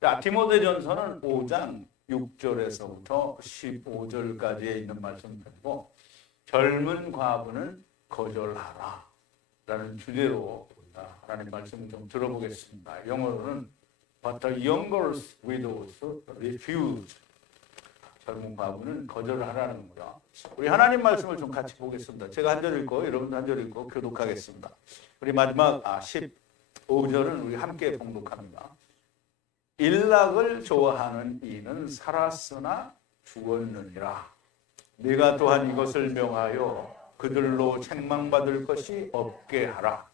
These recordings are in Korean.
자, 디모데전서는 5장 6절에서부터 15절까지에 있는 말씀이고, 젊은 과부는 거절하라 라는 주제로 하나님 말씀을 좀 들어보겠습니다. 영어로는 But the younger widows refuse. 젊은 과부는 거절하라는 거죠. 우리 하나님 말씀을 좀 같이 보겠습니다. 제가 한 절 읽고 여러분도 한 절 읽고 교독하겠습니다. 우리 마지막 15절은 우리 함께 봉독합니다. 일락을 좋아하는 이는 살았으나 죽었느니라. 네가 또한 이것을 명하여 그들로 책망받을 것이 없게 하라.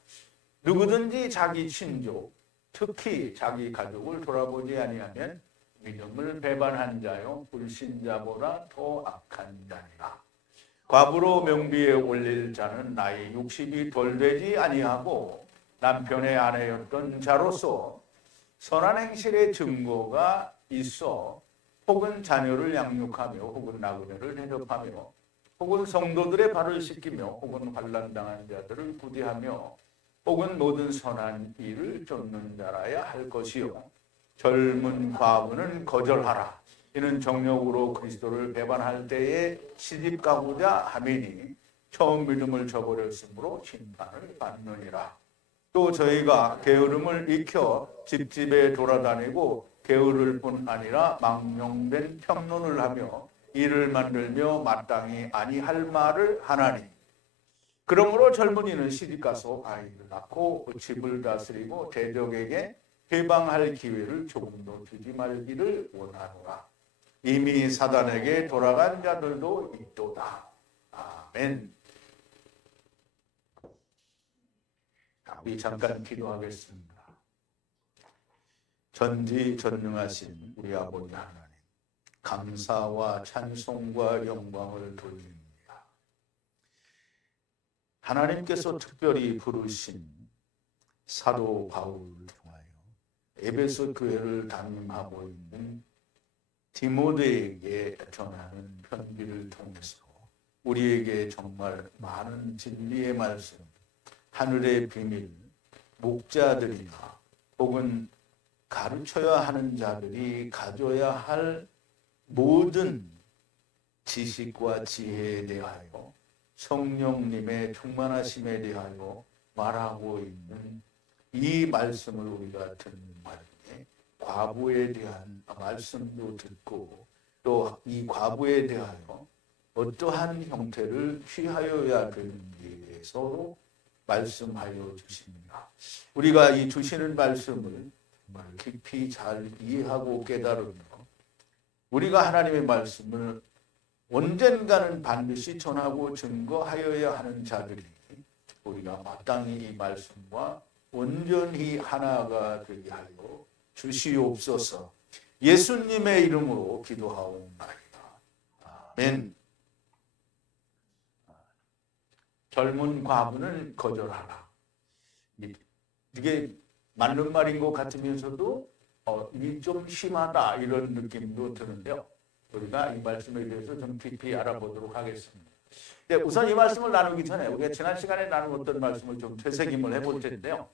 누구든지 자기 친족, 특히 자기 가족을 돌아보지 아니하면 믿음을 배반한 자요 불신자보다 더 악한 자니라. 과부로 명비에 올릴 자는 나이 60이 덜 되지 아니하고 남편의 아내였던 자로서 선한 행실의 증거가 있어 혹은 자녀를 양육하며 혹은 나그네를 대접하며 혹은 성도들의 발을 씻기며 혹은 환난당한 자들을 구제하며 혹은 모든 선한 일을 쫓는 자라야 할 것이요 젊은 과부는 거절하라. 이는 정욕으로 그리스도를 배반할 때에 시집가고자 함이니 처음 믿음을 저버렸으므로 심판을 받느니라. 또 저희가 게으름을 익혀 집집에 돌아다니고 게으를 뿐 아니라 망령된 평론을 하며 일을 만들며 마땅히 아니할 말을 하나니. 그러므로 젊은이는 시집가서 아이를 낳고 집을 다스리고 대적에게 해방할 기회를 조금도 주지 말기를 원하노라. 이미 사단에게 돌아간 자들도 있도다. 아멘. 우리 잠깐 기도하겠습니다. 전지전능하신 우리 아버지 하나님, 감사와 찬송과 영광을 돌립니다. 하나님께서 특별히 부르신 사도 바울을 통하여 에베소 교회를 담임하고 있는 디모데에게 전하는 편지를 통해서 우리에게 정말 많은 진리의 말씀, 하늘의 비밀, 목자들이나 혹은 가르쳐야 하는 자들이 가져야 할 모든 지식과 지혜에 대하여 성령님의 충만하심에 대하여 말하고 있는 이 말씀을 우리가 듣는 와중에 과부에 대한 말씀도 듣고 또 이 과부에 대하여 어떠한 형태를 취하여야 되는지에 대해서도 말씀하여 주십니다. 우리가 이 주시는 말씀을 정말 깊이 잘 이해하고 깨달으며 우리가 하나님의 말씀을 언젠가는 반드시 전하고 증거하여야 하는 자들이 우리가 마땅히 이 말씀과 온전히 하나가 되게 하여 주시옵소서. 예수님의 이름으로 기도하옵나이다. 아멘. 젊은 과부는 거절하라. 이게 맞는 말인 것 같으면서도 이게 좀 심하다 이런 느낌도 드는데요. 우리가 이 말씀에 대해서 좀 깊이 알아보도록 하겠습니다. 우선 이 말씀을 나누기 전에 우리가 지난 시간에 나눈 어떤 말씀을 좀 되새김을 해볼 텐데요.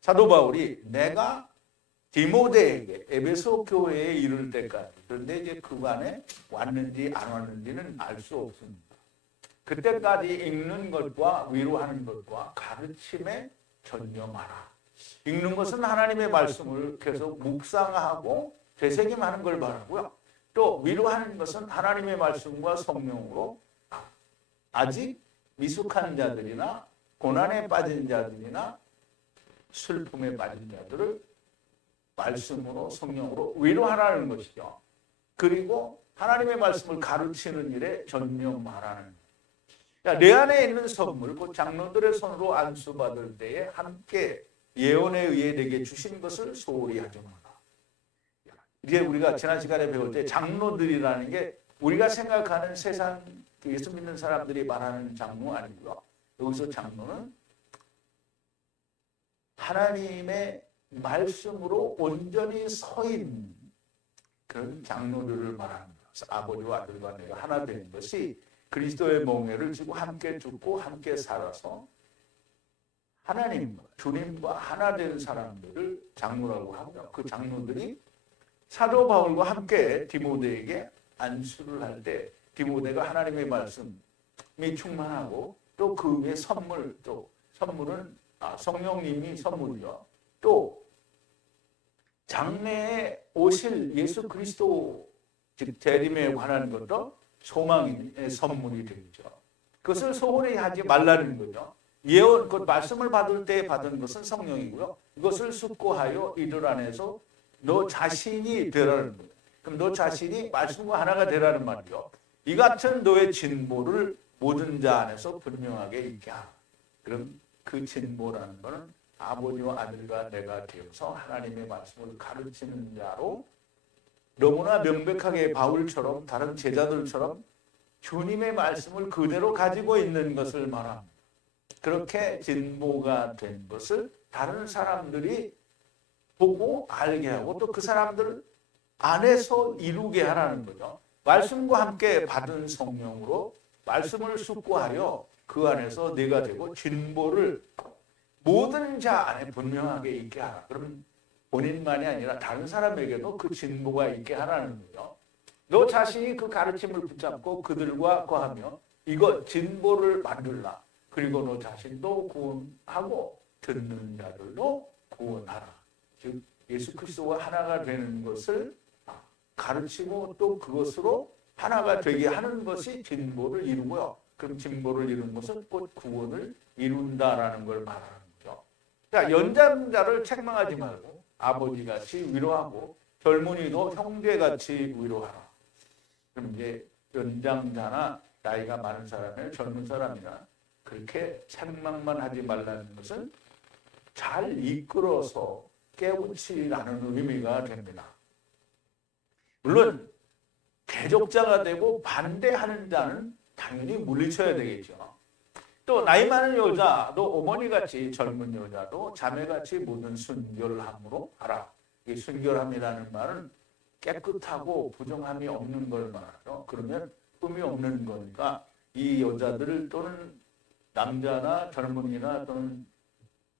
사도 바울이 내가 디모데에게 에베소 교회에 이를 때까지, 그런데 이제 그간에 왔는지 안 왔는지는 알 수 없습니다. 그때까지 읽는 것과 위로하는 것과 가르침에 전념하라. 읽는 것은 하나님의 말씀을 계속 묵상하고 되새김하는 걸 말하고요. 또 위로하는 것은 하나님의 말씀과 성령으로 아직 미숙한 자들이나 고난에 빠진 자들이나 슬픔에 빠진 자들을 말씀으로 성령으로 위로하라는 것이죠. 그리고 하나님의 말씀을 가르치는 일에 전념하라는 것. 내 안에 있는 선물, 곧 장로들의 손으로 안수받을 때에 함께 예언에 의해 내게 주신 것을 소홀히 하지 마라. 이제 우리가 지난 시간에 배울 때 장로들이라는 게 우리가 생각하는 세상 예수 믿는 사람들이 말하는 장로 아니고요. 여기서 장로는 하나님의 말씀으로 온전히 서 있는 그런 장로들을 말합니다. 아버지와 아들과 내가 하나 되는 것이 그리스도의 몽회를 지고 함께 죽고 함께 살아서 하나님, 주님과 하나 된 사람들을 장로라고 하고요. 그 장로들이 사도 바울과 함께 디모데에게 안수를 할 때 디모데가 하나님의 말씀이 충만하고 또 그 위에 선물, 또 선물은 성령님이 선물이요. 또 장래에 오실 예수 그리스도 즉 재림에 관한 것도 소망의 선물이 되죠. 그것을 소홀히 하지 말라는 거죠. 예언, 그 말씀을 받을 때 받은 것은 성령이고요. 이것을 숙고하여 이들 안에서 너 자신이 되라는 거예요. 그럼 너 자신이 말씀과 하나가 되라는 말이요. 이 같은 너의 진보를 모든 자 안에서 분명하게 있게 하라. 그럼 그 진보라는 것은 아버지와 아들과 내가 되어서 하나님의 말씀을 가르치는 자로 너무나 명백하게 바울처럼 다른 제자들처럼 주님의 말씀을 그대로 가지고 있는 것을 말합니다. 그렇게 진보가 된 것을 다른 사람들이 보고 알게 하고 또 그 사람들 안에서 이루게 하라는 거죠. 말씀과 함께 받은 성령으로 말씀을 숙고하여 그 안에서 내가 되고 진보를 모든 자 안에 분명하게 있게 하라. 그럼 본인만이 아니라 다른 사람에게도 그 진보가 있게 하라는 거죠. 너 자신이 그 가르침을 붙잡고 그들과 거하며 이거 진보를 만들라. 그리고 너 자신도 구원하고 듣는 자들도 구원하라. 즉 예수 그리스도와 하나가 되는 것을 가르치고 또 그것으로 하나가 되게 하는 것이 진보를 이루고요. 그럼 진보를 이룬 것은 곧 구원을 이룬다라는 걸 말하는 거죠. 자, 연장자를 책망하지 말고 아버지같이 위로하고 젊은이도 형제같이 위로하라. 그럼 이제 연장자나 나이가 많은 사람이나 젊은 사람이나 그렇게 책망만 하지 말라는 것은 잘 이끌어서 깨우치라는 의미가 됩니다. 물론 대적자가 되고 반대하는 자는 당연히 물리쳐야 되겠죠. 또 나이 많은 여자도 어머니같이 젊은 여자도 자매같이 모든 순결함으로 하라. 이 순결함이라는 말은 깨끗하고 부정함이 없는 걸 말하죠. 그러면 흠이 없는 거니까 이 여자들을 또는 남자나 젊은이나 또는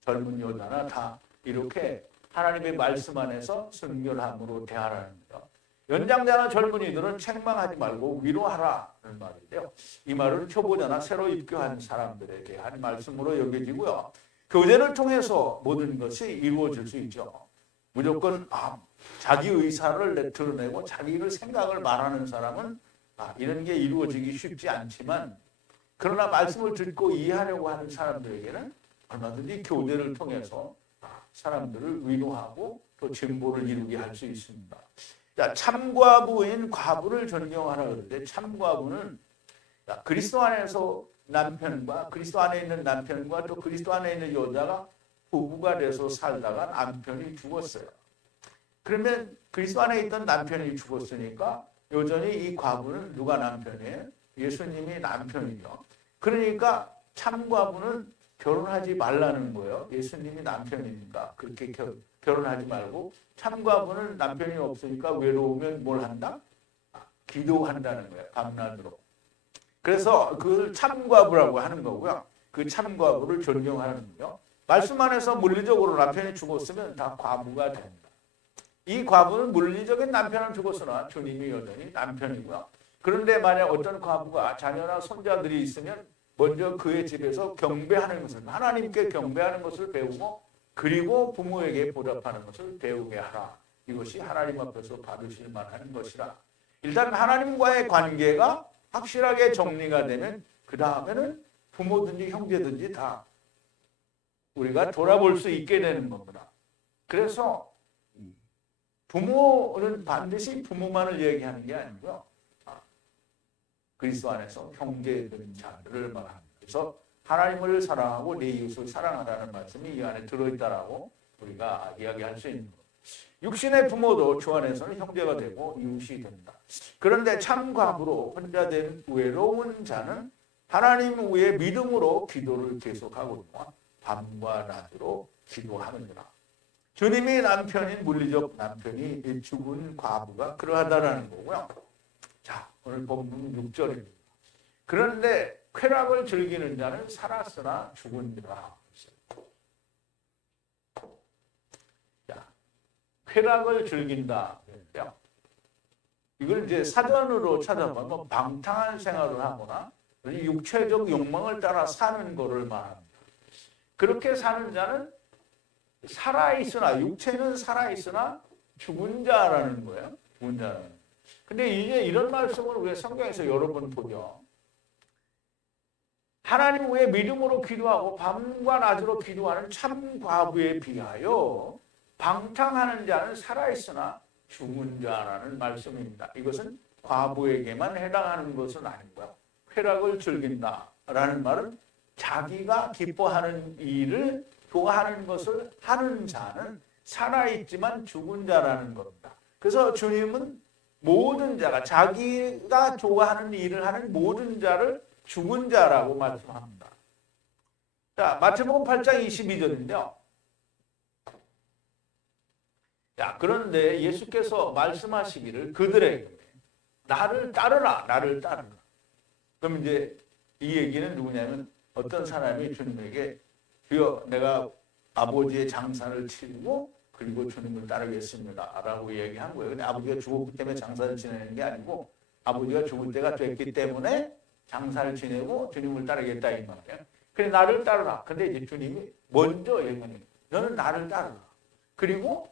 젊은 여자나 다 이렇게 하나님의 말씀 안에서 순결함으로 대하라는 거죠. 연장자나 젊은이들은 책망하지 말고 위로하라는 말인데요. 이 말은 초보자나 새로 입교한 사람들에 대한 말씀으로 여겨지고요. 교제를 통해서 모든 것이 이루어질 수 있죠. 무조건 자기 의사를 드러내고 자기를 생각을 말하는 사람은 이런 게 이루어지기 쉽지 않지만 그러나 말씀을 듣고 이해하려고 하는 사람들에게는 얼마든지 교제를 통해서 사람들을 위로하고 또 진보를 이루게 할 수 있습니다. 자, 참과부인 과부를 존경하라 그러는데 참과부는 그리스도 안에서 남편과 그리스도 안에 있는 남편과 또 그리스도 안에 있는 여자가 부부가 돼서 살다가 남편이 죽었어요. 그러면 그리스도 안에 있던 남편이 죽었으니까 여전히 이 과부는 누가 남편이에요? 예수님이 남편이죠. 그러니까 참과부는 결혼하지 말라는 거예요. 예수님이 남편이니까 그렇게 결혼하지 말고 참과부는 남편이 없으니까 외로우면 뭘 한다? 기도한다는 거예요. 밤낮으로. 그래서 그걸 참과부라고 하는 거고요. 그 참과부를 존경하는 거예요. 말씀 안에서 물리적으로 남편이 죽었으면 다 과부가 됩니다. 이 과부는 물리적인 남편은 죽었으나 주님이 여전히 남편이고요. 그런데 만약 어떤 과부가 자녀나 손자들이 있으면 먼저 그의 집에서 경배하는 것을 하나님께 경배하는 것을 배우고 그리고 부모에게 보답하는 것을 배우게 하라. 이것이 하나님 앞에서 받으실 만한 것이라. 일단 하나님과의 관계가 확실하게 정리가 되면 그 다음에는 부모든지 형제든지 다 우리가 돌아볼 수 있게 되는 겁니다. 그래서 부모는 반드시 부모만을 얘기하는 게 아니고요. 그리스도 안에서 형제된 자들을 말합니다. 그래서 하나님을 사랑하고 내 이웃을 사랑하라는 말씀이 이 안에 들어있다라고 우리가 이야기할 수 있는 것. 육신의 부모도 주 안에서는 형제가 되고 이웃이 된다. 그런데 참과부로 혼자 된 외로운 자는 하나님 위에 믿음으로 기도를 계속하거든요. 밤과 낮으로 기도하느니라. 주님이 남편인 물리적 남편이 죽은 과부가 그러하다라는 거고요. 자, 오늘 본문 6절입니다. 그런데 쾌락을 즐기는 자는 살았으나 죽으니라. 쾌락을 즐긴다. 이걸 이제 사전으로 찾아보면 뭐 방탕한 생활을 하거나 육체적 욕망을 따라 사는 거를 말합니다. 그렇게 사는 자는 살아있으나, 육체는 살아있으나 죽은 자라는 거예요. 죽은 자는. 근데 이제 이런 말씀을 우리가 성경에서 여러 번 보죠. 하나님 외에 믿음으로 기도하고 밤과 낮으로 기도하는 참 과부에 비하여 방탕하는 자는 살아있으나 죽은 자라는 말씀입니다. 이것은 과부에게만 해당하는 것은 아니고요. 쾌락을 즐긴다라는 말은 자기가 기뻐하는 일을 좋아하는 것을 하는 자는 살아있지만 죽은 자라는 겁니다. 그래서 주님은 모든 자가 자기가 좋아하는 일을 하는 모든 자를 죽은 자라고 말씀합니다. 자, 마태복음 8장 22절인데요. 자, 그런데 예수께서 말씀하시기를 그들에게 나를 따르라, 나를 따르라. 그럼 이제 이 얘기는 누구냐면 어떤 사람이 주님에게 주여 내가 아버지의 장사를 치르고 그리고 주님을 따르겠습니다 라고 얘기한 거예요. 근데 아버지가 죽었기 때문에 장사를 지내는 게 아니고 아버지가 죽을 때가 됐기 때문에 장사를 지내고 주님을 따르겠다 이 말이에요. 그래 나를 따르라. 근데 이제 주님이 먼저 얘기해요. 너는 나를 따르라. 그리고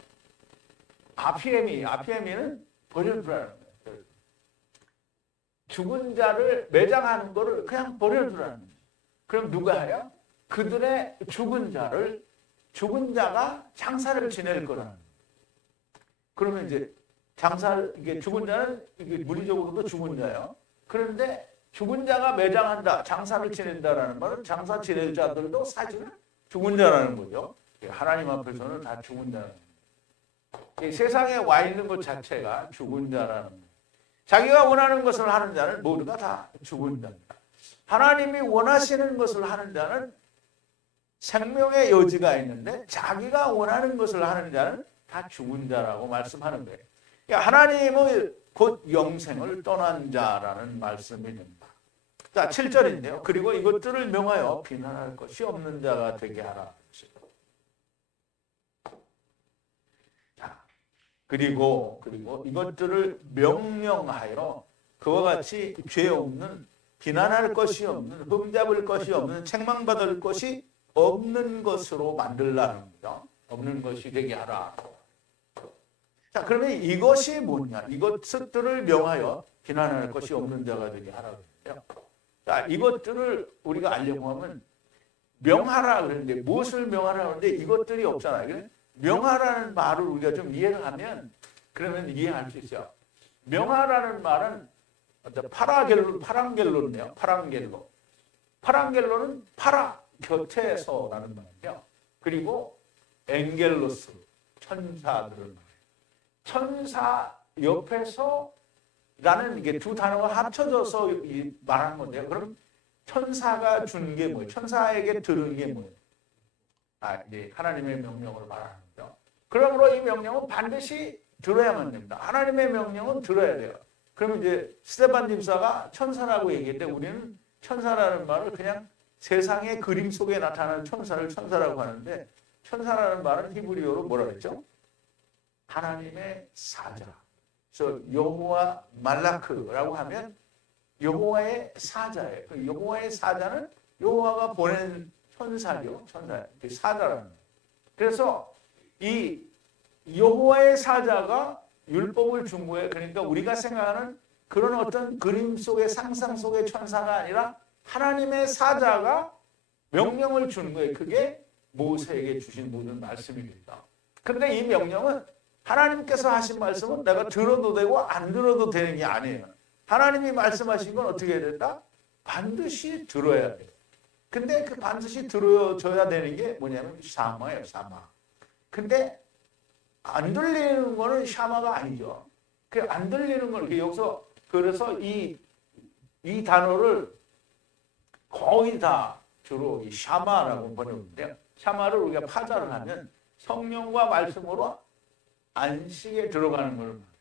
아피에미는 버려두라는 거예요. 죽은 자를 매장하는 거를 그냥 버려두라는 거예요. 그럼 누가 해요? 그들의 죽은 자가 장사를 지낼 거라는 거예요. 그러면 이제 이게 죽은 자는 이게 물리적으로도 죽은 자예요. 그런데 죽은 자가 매장한다, 장사를 지낸다라는 말은 장사 지낼 자들도 사실은 죽은 자라는 거죠. 하나님 앞에서는 다 죽은 자라는 거예요. 세상에 와 있는 것 자체가 죽은 자라는 거예요. 자기가 원하는 것을 하는 자는 모두가 다 죽은 자입니다. 하나님이 원하시는 것을 하는 자는 생명의 여지가 있는데 자기가 원하는 것을 하는 자는 다 죽은 자라고 말씀하는 거예요. 그러니까 하나님은 곧 영생을 떠난 자라는 말씀이 됩니다. 자, 7절인데요. 그리고 이것들을 명하여 비난할 것이 없는 자가 되게 하라. 자, 그리고 이것들을 명령하여 그와 같이 죄 없는, 비난할 것이 없는, 흠잡을 것이 없는, 책망받을 것이 없는 것으로 만들라는 거죠. 없는 것이 되게 하라. 자, 그러면 이것이 뭐냐? 이것들을 명하여 비난할 것이 없는 자가 되게 하라고 해요. 자, 이것들을 우리가 알려고 하면 명하라 그러는데 무엇을 명하라 그러는데 이것들이 없잖아요. 명하라는 말을 우리가 좀 이해를 하면 그러면 이해할 수 있어요. 명하라는 말은 파랑겔로네요. 파랑겔로는 파라 곁에서라는 말이에요. 그리고 엥겔로스 천사들을 말해요. 천사 옆에서 라는 이게 두 단어가 합쳐져서 말하는 건데요. 그럼 천사가 준 게 뭐예요? 천사에게 들은 게 뭐예요? 하나님의 명령을 말하는 거죠. 그러므로 이 명령은 반드시 들어야만 됩니다. 하나님의 명령은 들어야 돼요. 그러면 이제 스테반 집사가 천사라고 얘기할 때 우리는 천사라는 말을 그냥 세상의 그림 속에 나타나는 천사를 천사라고 하는데 천사라는 말은 히브리어로 뭐라 그랬죠? 하나님의 사자. 그래서 여호와 말라크라고 하면 여호와의 사자예요. 그 여호와의 사자는 여호와가 보낸 천사요. 사자라는 거예요. 그래서 이 여호와의 사자가 율법을 준 거예요. 그러니까 우리가 생각하는 그런 어떤 그림 속의 상상 속의 천사가 아니라 하나님의 사자가 명령을 주는 거예요. 그게 모세에게 주신 모든 말씀입니다. 그런데 이 명령은 하나님께서 하신 말씀은 내가 들어도 되고 안 들어도 되는 게 아니에요. 하나님이 말씀하신 건 어떻게 해야 된다? 반드시 들어야 돼요. 근데 그 반드시 들어줘야 되는 게 뭐냐면 샤마예요. 샤마. 근데 안 들리는 거는 샤마가 아니죠. 그 안 들리는 걸 여기서 그래서 이 단어를 거의 다 주로 이 샤마라고 번역하는데요. 샤마를 우리가 파자를 하면 성령과 말씀으로 안식에 들어가는 걸 말해요.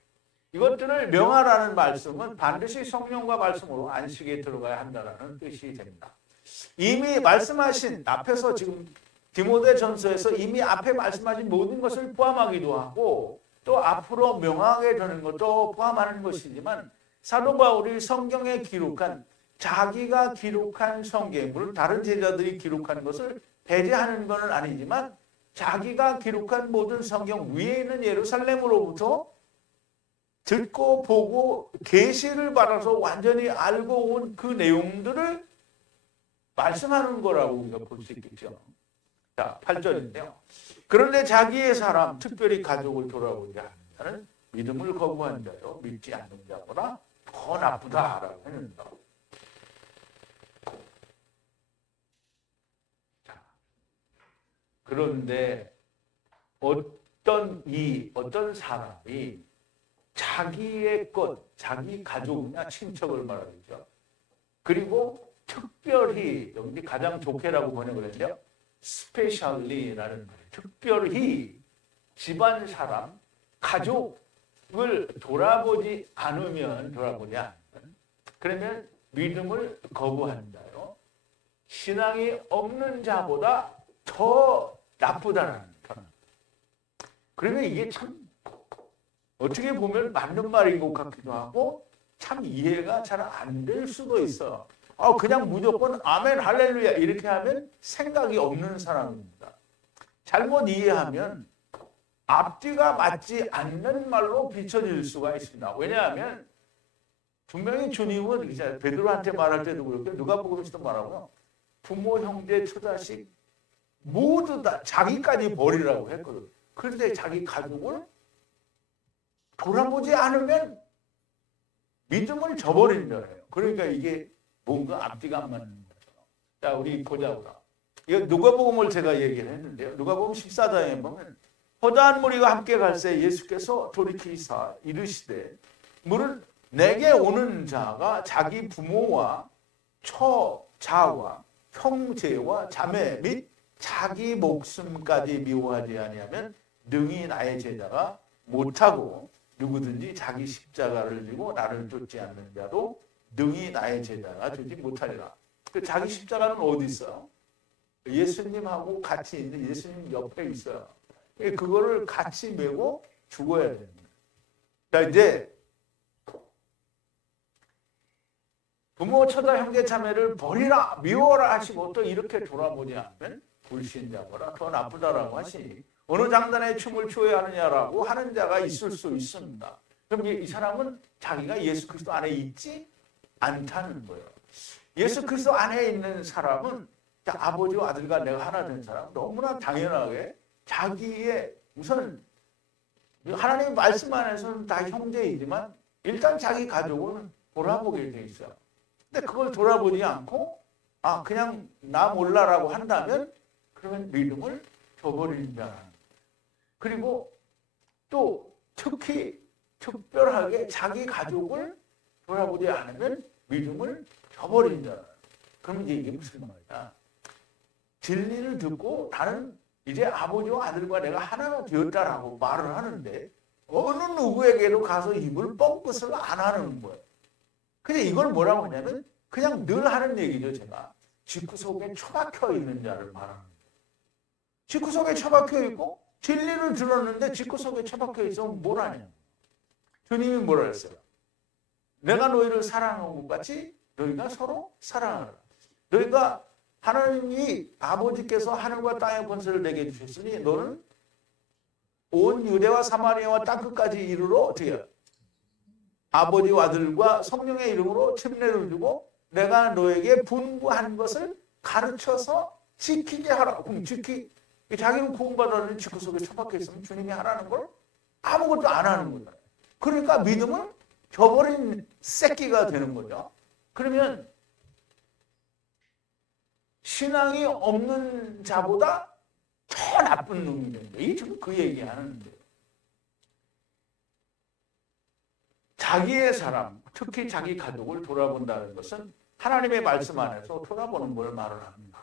이것들을 명하라는 말씀은 반드시 성령과 말씀으로 안식에 들어가야 한다는 뜻이 됩니다. 이미 말씀하신 앞에서 지금 디모데전서에서 이미 앞에 말씀하신 모든 것을 포함하기도 하고 또 앞으로 명하게 되는 것도 포함하는 것이지만 사도 바울이 성경에 기록한 자기가 기록한 성경, 물론 다른 제자들이 기록한 것을 배제하는 것은 아니지만 자기가 기록한 모든 성경 위에 있는 예루살렘으로부터 듣고 보고 계시를 받아서 완전히 알고 온 그 내용들을 말씀하는 거라고 우리가 볼 수 있겠죠. 자, 8절인데요. 그런데 자기의 사람, 특별히 가족을 돌아보자 하는 믿음을 거부한 자요, 믿지 않는 자보다 더 나쁘다라고 했는다. 그런데 어떤 사람이 자기의 것, 자기 가족이나 친척을 말하죠. 그리고 특별히 여기 가장 좋게라고 번역을 했는데요. 스페셜리라는 특별히 집안 사람, 가족을 돌아보지 않으면 그러면 믿음을 거부한다요. 신앙이 없는 자보다 더 나쁘다는 표현. 그러면 이게 참 어떻게 보면 맞는 말인 것 같기도 하고 참 이해가 잘 안 될 수도 있어. 그냥 무조건 아멘 할렐루야 이렇게 하면 생각이 없는 사람입니다. 잘못 이해하면 앞뒤가 맞지 않는 말로 비춰질 수가 있습니다. 왜냐하면 분명히 주님은 베드로한테 말할 때도 그렇고 누가복음에서도 말하고요. 부모, 형제, 처자식 모두 다 자기까지 버리라고 했거든. 그런데 자기 가족을 돌아보지 않으면 믿음을 저버린다. 그러니까 이게 뭔가 앞뒤가 안 맞는 거죠. 자, 우리 보자고요. 이거 누가복음을 제가 얘기를 했는데요. 누가복음 14장에 보면 허다한 무리가 함께 갈새 예수께서 돌이키사 이르시되 물은 내게 오는 자가 자기 부모와 처자와 형제와 자매 및 자기 목숨까지 미워하지 아니하면 능히 나의 제자가 못하고 누구든지 자기 십자가를 지고 나를 쫓지 않는 자도 능히 나의 제자가 되지 못하리라. 그 자기 십자가는 어디 있어요? 예수님하고 같이 있는 예수님 옆에 있어요. 그거를 같이 메고 죽어야 됩니다. 자, 이제 부모, 처자, 형제, 자매를 버리라, 미워라 하시고 또 이렇게 돌아보지 않으면 불신자보다 더 나쁘다라고 하시니 어느 장단에 춤을 추어야 하느냐라고 하는 자가 있을 수 있습니다. 그럼 이 사람은 자기가 예수 그리스도 안에 있지 않다는 거예요. 예수 그리스도 안에 있는 사람은 아버지와 아들과 내가 하나 된 사람 너무나 당연하게 자기의 우선 하나님 말씀 안에서는 다 형제이지만 일단 자기 가족은 돌아보게 돼 있어요. 근데 그걸 돌아보지 않고 그냥 나 몰라라고 한다면 그러면 믿음을 저버린다. 그리고 또 특별하게 자기 가족을 돌아보지 않으면 믿음을 저버린다. 그럼 이제 이게 무슨 말이야? 진리를 듣고 나는 이제 아버지와 아들과 내가 하나가 되었다라고 말을 하는데 어느 누구에게도 가서 입을 뻥끗을 안 하는 거예요. 근데 이걸 뭐라고 하냐면 그냥 늘 하는 얘기죠. 제가 집구석에 처박혀 있는 자를 말하는 거예요. 집구석에 처박혀 있고 진리를 들었는데 집구석에 처박혀 있으면 뭘 하냐. 주님이 뭐라 했어요? 내가 너희를 사랑한 것 같이 너희가 서로 사랑하라. 너희가 하나님이 아버지께서 하늘과 땅의 권세를 내게 주셨으니 너는 온 유대와 사마리아와 땅끝까지 이르러 어떻게 해요? 아버지와 아들과 성령의 이름으로 침례를 주고 내가 너에게 분부한 것을 가르쳐서 지키게 하라. 그럼 자기는 구원받았는데 집구석에 처박혀 있으면 주님이 하라는 걸 아무것도 안 하는 거예요. 그러니까 믿음은 저버린 새끼가 되는 거죠. 그러면 신앙이 없는 자보다 더 나쁜 놈이 되는 거예요. 지금 그 얘기하는데 자기의 사람, 특히 자기 가족을 돌아본다는 것은 하나님의 말씀 안에서 돌아보는 걸 말을 합니다.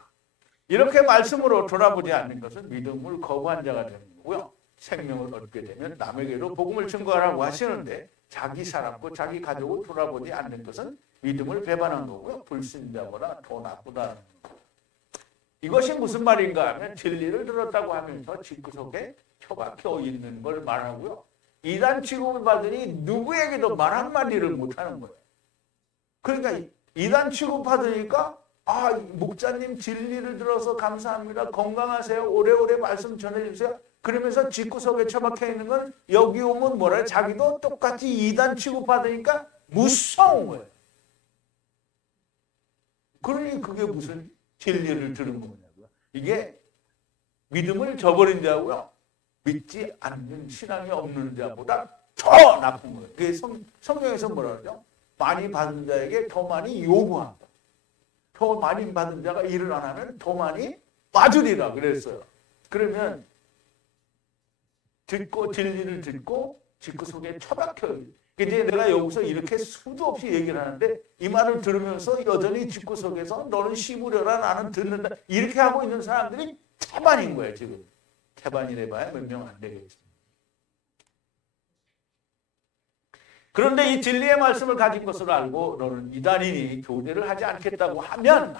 이렇게 말씀으로 돌아보지 않는 것은 믿음을 거부한 자가 되는 거고요. 생명을 얻게 되면 남에게도 복음을 증거하라고 하시는데 자기 사람과 자기 가족을 돌아보지 않는 것은 믿음을 배반한 거고요. 불신자보다 더 나쁘다는 거예요. 이것이 무슨 말인가 하면 진리를 들었다고 하면서 집구석에 처박혀 있는 걸 말하고요. 이단 취급을 받으니 누구에게도 말 한마디를 못하는 거예요. 그러니까 이단 취급 받으니까 아, 목사님 진리를 들어서 감사합니다. 건강하세요. 오래오래 말씀 전해주세요. 그러면서 집구석에 처박혀 있는 건 여기 오면 뭐라 자기도 똑같이 이단 취급 받으니까 무서운 거예요. 그러니 그게 무슨 진리를 들은 거냐고요. 이게 믿음을 저버린 자고요. 믿지 않는 신앙이 없는 자보다 더 나쁜 거예요. 그게 성경에서 뭐라 그러죠? 많이 받은 자에게 더 많이 요구한다. 더 많이 받은 자가 일을 안 하면 더 많이 받으리라 그랬어요. 그러면 듣고 진리를 듣고 직구 속에 처박혀요. 이제 내가 여기서 이렇게 수도 없이 얘기를 하는데 이 말을 들으면서 여전히 직구 속에서 너는 씹으려라 나는 듣는다 이렇게 하고 있는 사람들이 태반인 거예요. 지금 태반이래 봐야 몇 명 안 되겠습니다. 그런데 이 진리의 말씀을 가진 것을 알고 너는 이단이니 교제를 하지 않겠다고 하면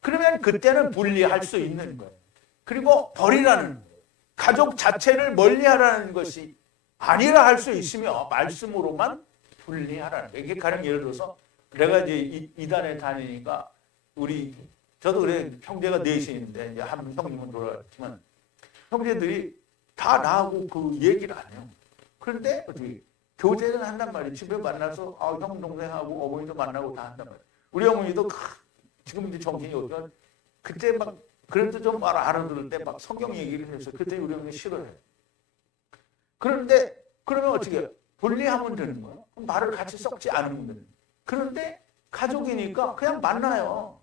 그러면 그때는 분리할 수 있는 거예요. 그리고 버리라는 거예요. 가족 자체를 멀리하라는 것이 아니라 할 수 있으며 말씀으로만 분리하라는 거예요. 이게 가령 예를 들어서 내가 이제 이단에 다니니까 저도 그래 형제가 넷이 있는데 이제 한 형님은 돌아갔지만 형제들이 다 나하고 그 얘기를 안 해요. 그런데 어떻게 교제는 한단 말이에요. 집에 만나서 형 동생하고 어머니도 만나고 다 한단 말이에요. 우리 어머니도 지금 이제 정신이 없지만 그때 막 그래도 좀 알아들을 때 막 성경 얘기를 해서 그때 우리 어머니 싫어해요. 그런데 그러면 어떻게 해요? 분리하면 되는 거예요. 말을 같이 섞지 않으면 되는 거예요. 그런데 가족이니까 그냥 만나요.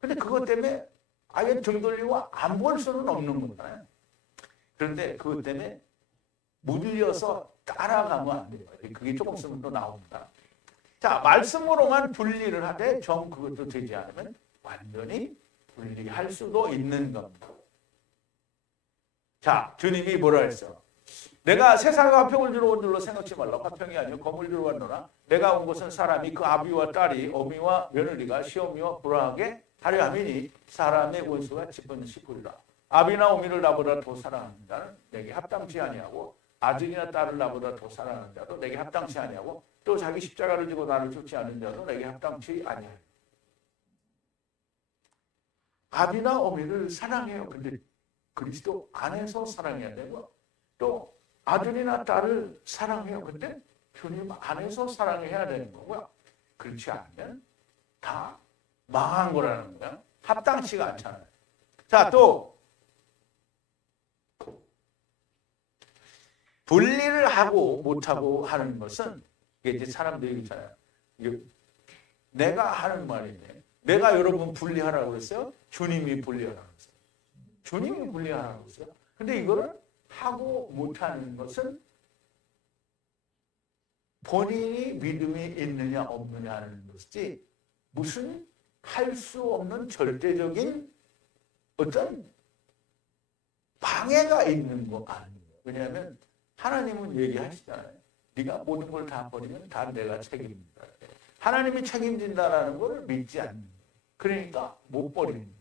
근데 그것 때문에 아예 등 돌리고 안 볼 수는 없는 거잖아요. 그런데 그것 때문에 물려서 따라가면 안 돼요. 그게 조금 있으면 또 나옵니다. 자, 말씀으로만 분리를 하되 정 그것도 되지 않으면 완전히 분리할 수도 있는 겁니다. 자, 주님이 뭐라 했어? 내가 세상에 화평을 주러 온 줄로 생각지 말라. 화평이 아니요 검을 주러 왔노라. 내가 온 것은 사람이 그 아비와 딸이 어미와 며느리가 시어미와 불화하게 하려 함이니 사람의 원수가 집은 식구리라. 아비나 어미를 나보다 더 사랑하는 자는 내게 합당치 아니하고 아들이나 딸을 나보다 더 사랑하는 자도 내게 합당치 아니하고 또 자기 십자가를 지고 나를 쫓지 않는 자도 내게 합당치 아니하고. 아비나 어미를 사랑해요. 근데 그리스도 안에서 사랑해야 되고 또 아들이나 딸을 사랑해요. 근데 주님 안에서 사랑해야 되는 거고요. 그렇지 않으면 다 망한 거라는 거예요. 합당치가 않잖아요. 자, 또 분리를 하고 못하고 하는 것은 이게 이제 사람들이 있잖아요. 내가 하는 말인데 내가 여러분 분리하라고 했어요? 주님이 분리하라고 했어요. 주님이 분리하라고 했어요. 근데 이거를 하고 못하는 것은 본인이 믿음이 있느냐 없느냐 하는 것이지 무슨 할 수 없는 절대적인 어떤 방해가 있는 거 아니에요. 왜냐하면 하나님은 얘기하시잖아요. 네가 모든 걸 다 버리면 다 내가 책임진다. 하나님이 책임진다라는 걸 믿지 않는 거예요. 그러니까 못 버리는 거예요.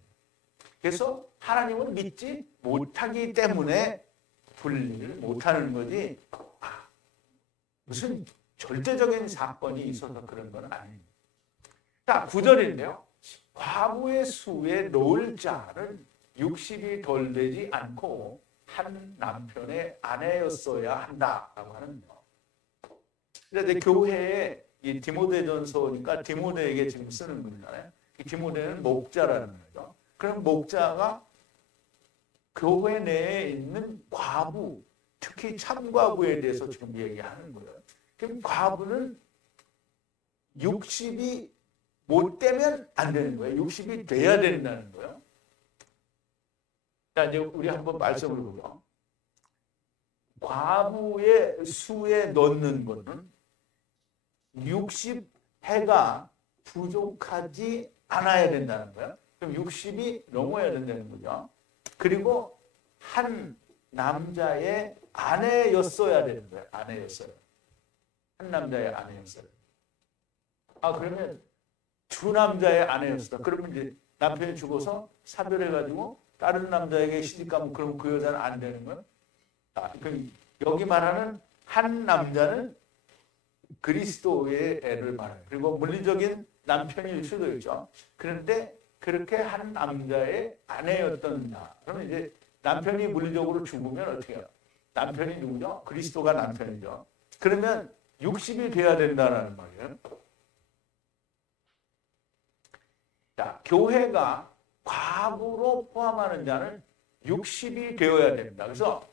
그래서 하나님을 믿지 못하기 때문에 분리를 못하는 거지 무슨 절대적인 사건이 있어서 그런 건 아닙니다. 자, 9절인데요. 과부의 수에 놓을 자는 60이 덜 되지 않고 한 남편의 아내였어야 한다라고 하는데요. 그런데 교회에 이 디모데전서니까 디모데에게 지금 쓰는 거잖아요. 이 디모데는 목자라는 거죠. 그럼 목자가 교회 내에 있는 과부, 특히 참과부에 대해서 지금 얘기하는 거예요. 그럼 과부는 60이 못 되면 안 되는 거예요. 60이 돼야 된다는 거예요. 자, 이제 우리 한번 말씀을 보죠. 과부의 수에 넣는 것은 60해가 부족하지 않아야 된다는 거예요. 그럼 60이 넘어야 된다는 거죠. 그리고 한 남자의 아내였어야 되는 거예요. 아내였어요. 한 남자의 아내였어요. 그러면 두 남자의 아내였어. 그러면 이제 남편이 죽어서 사별해가지고 다른 남자에게 시집가면 그럼 그 여자는 안 되는 거예요? 그럼 여기 말하는 한 남자는 그리스도의 애를 말해요. 그리고 물리적인 남편일 수도 있죠. 그런데 그렇게 한 남자의 아내였던 자. 그러면 이제 남편이 물리적으로 죽으면 어떻게 해요? 남편이 누구죠? 그리스도가 남편이죠. 그러면 60이 돼야 된다는 말이에요. 자, 교회가 과부로 포함하는 자는 60이 되어야 됩니다. 그래서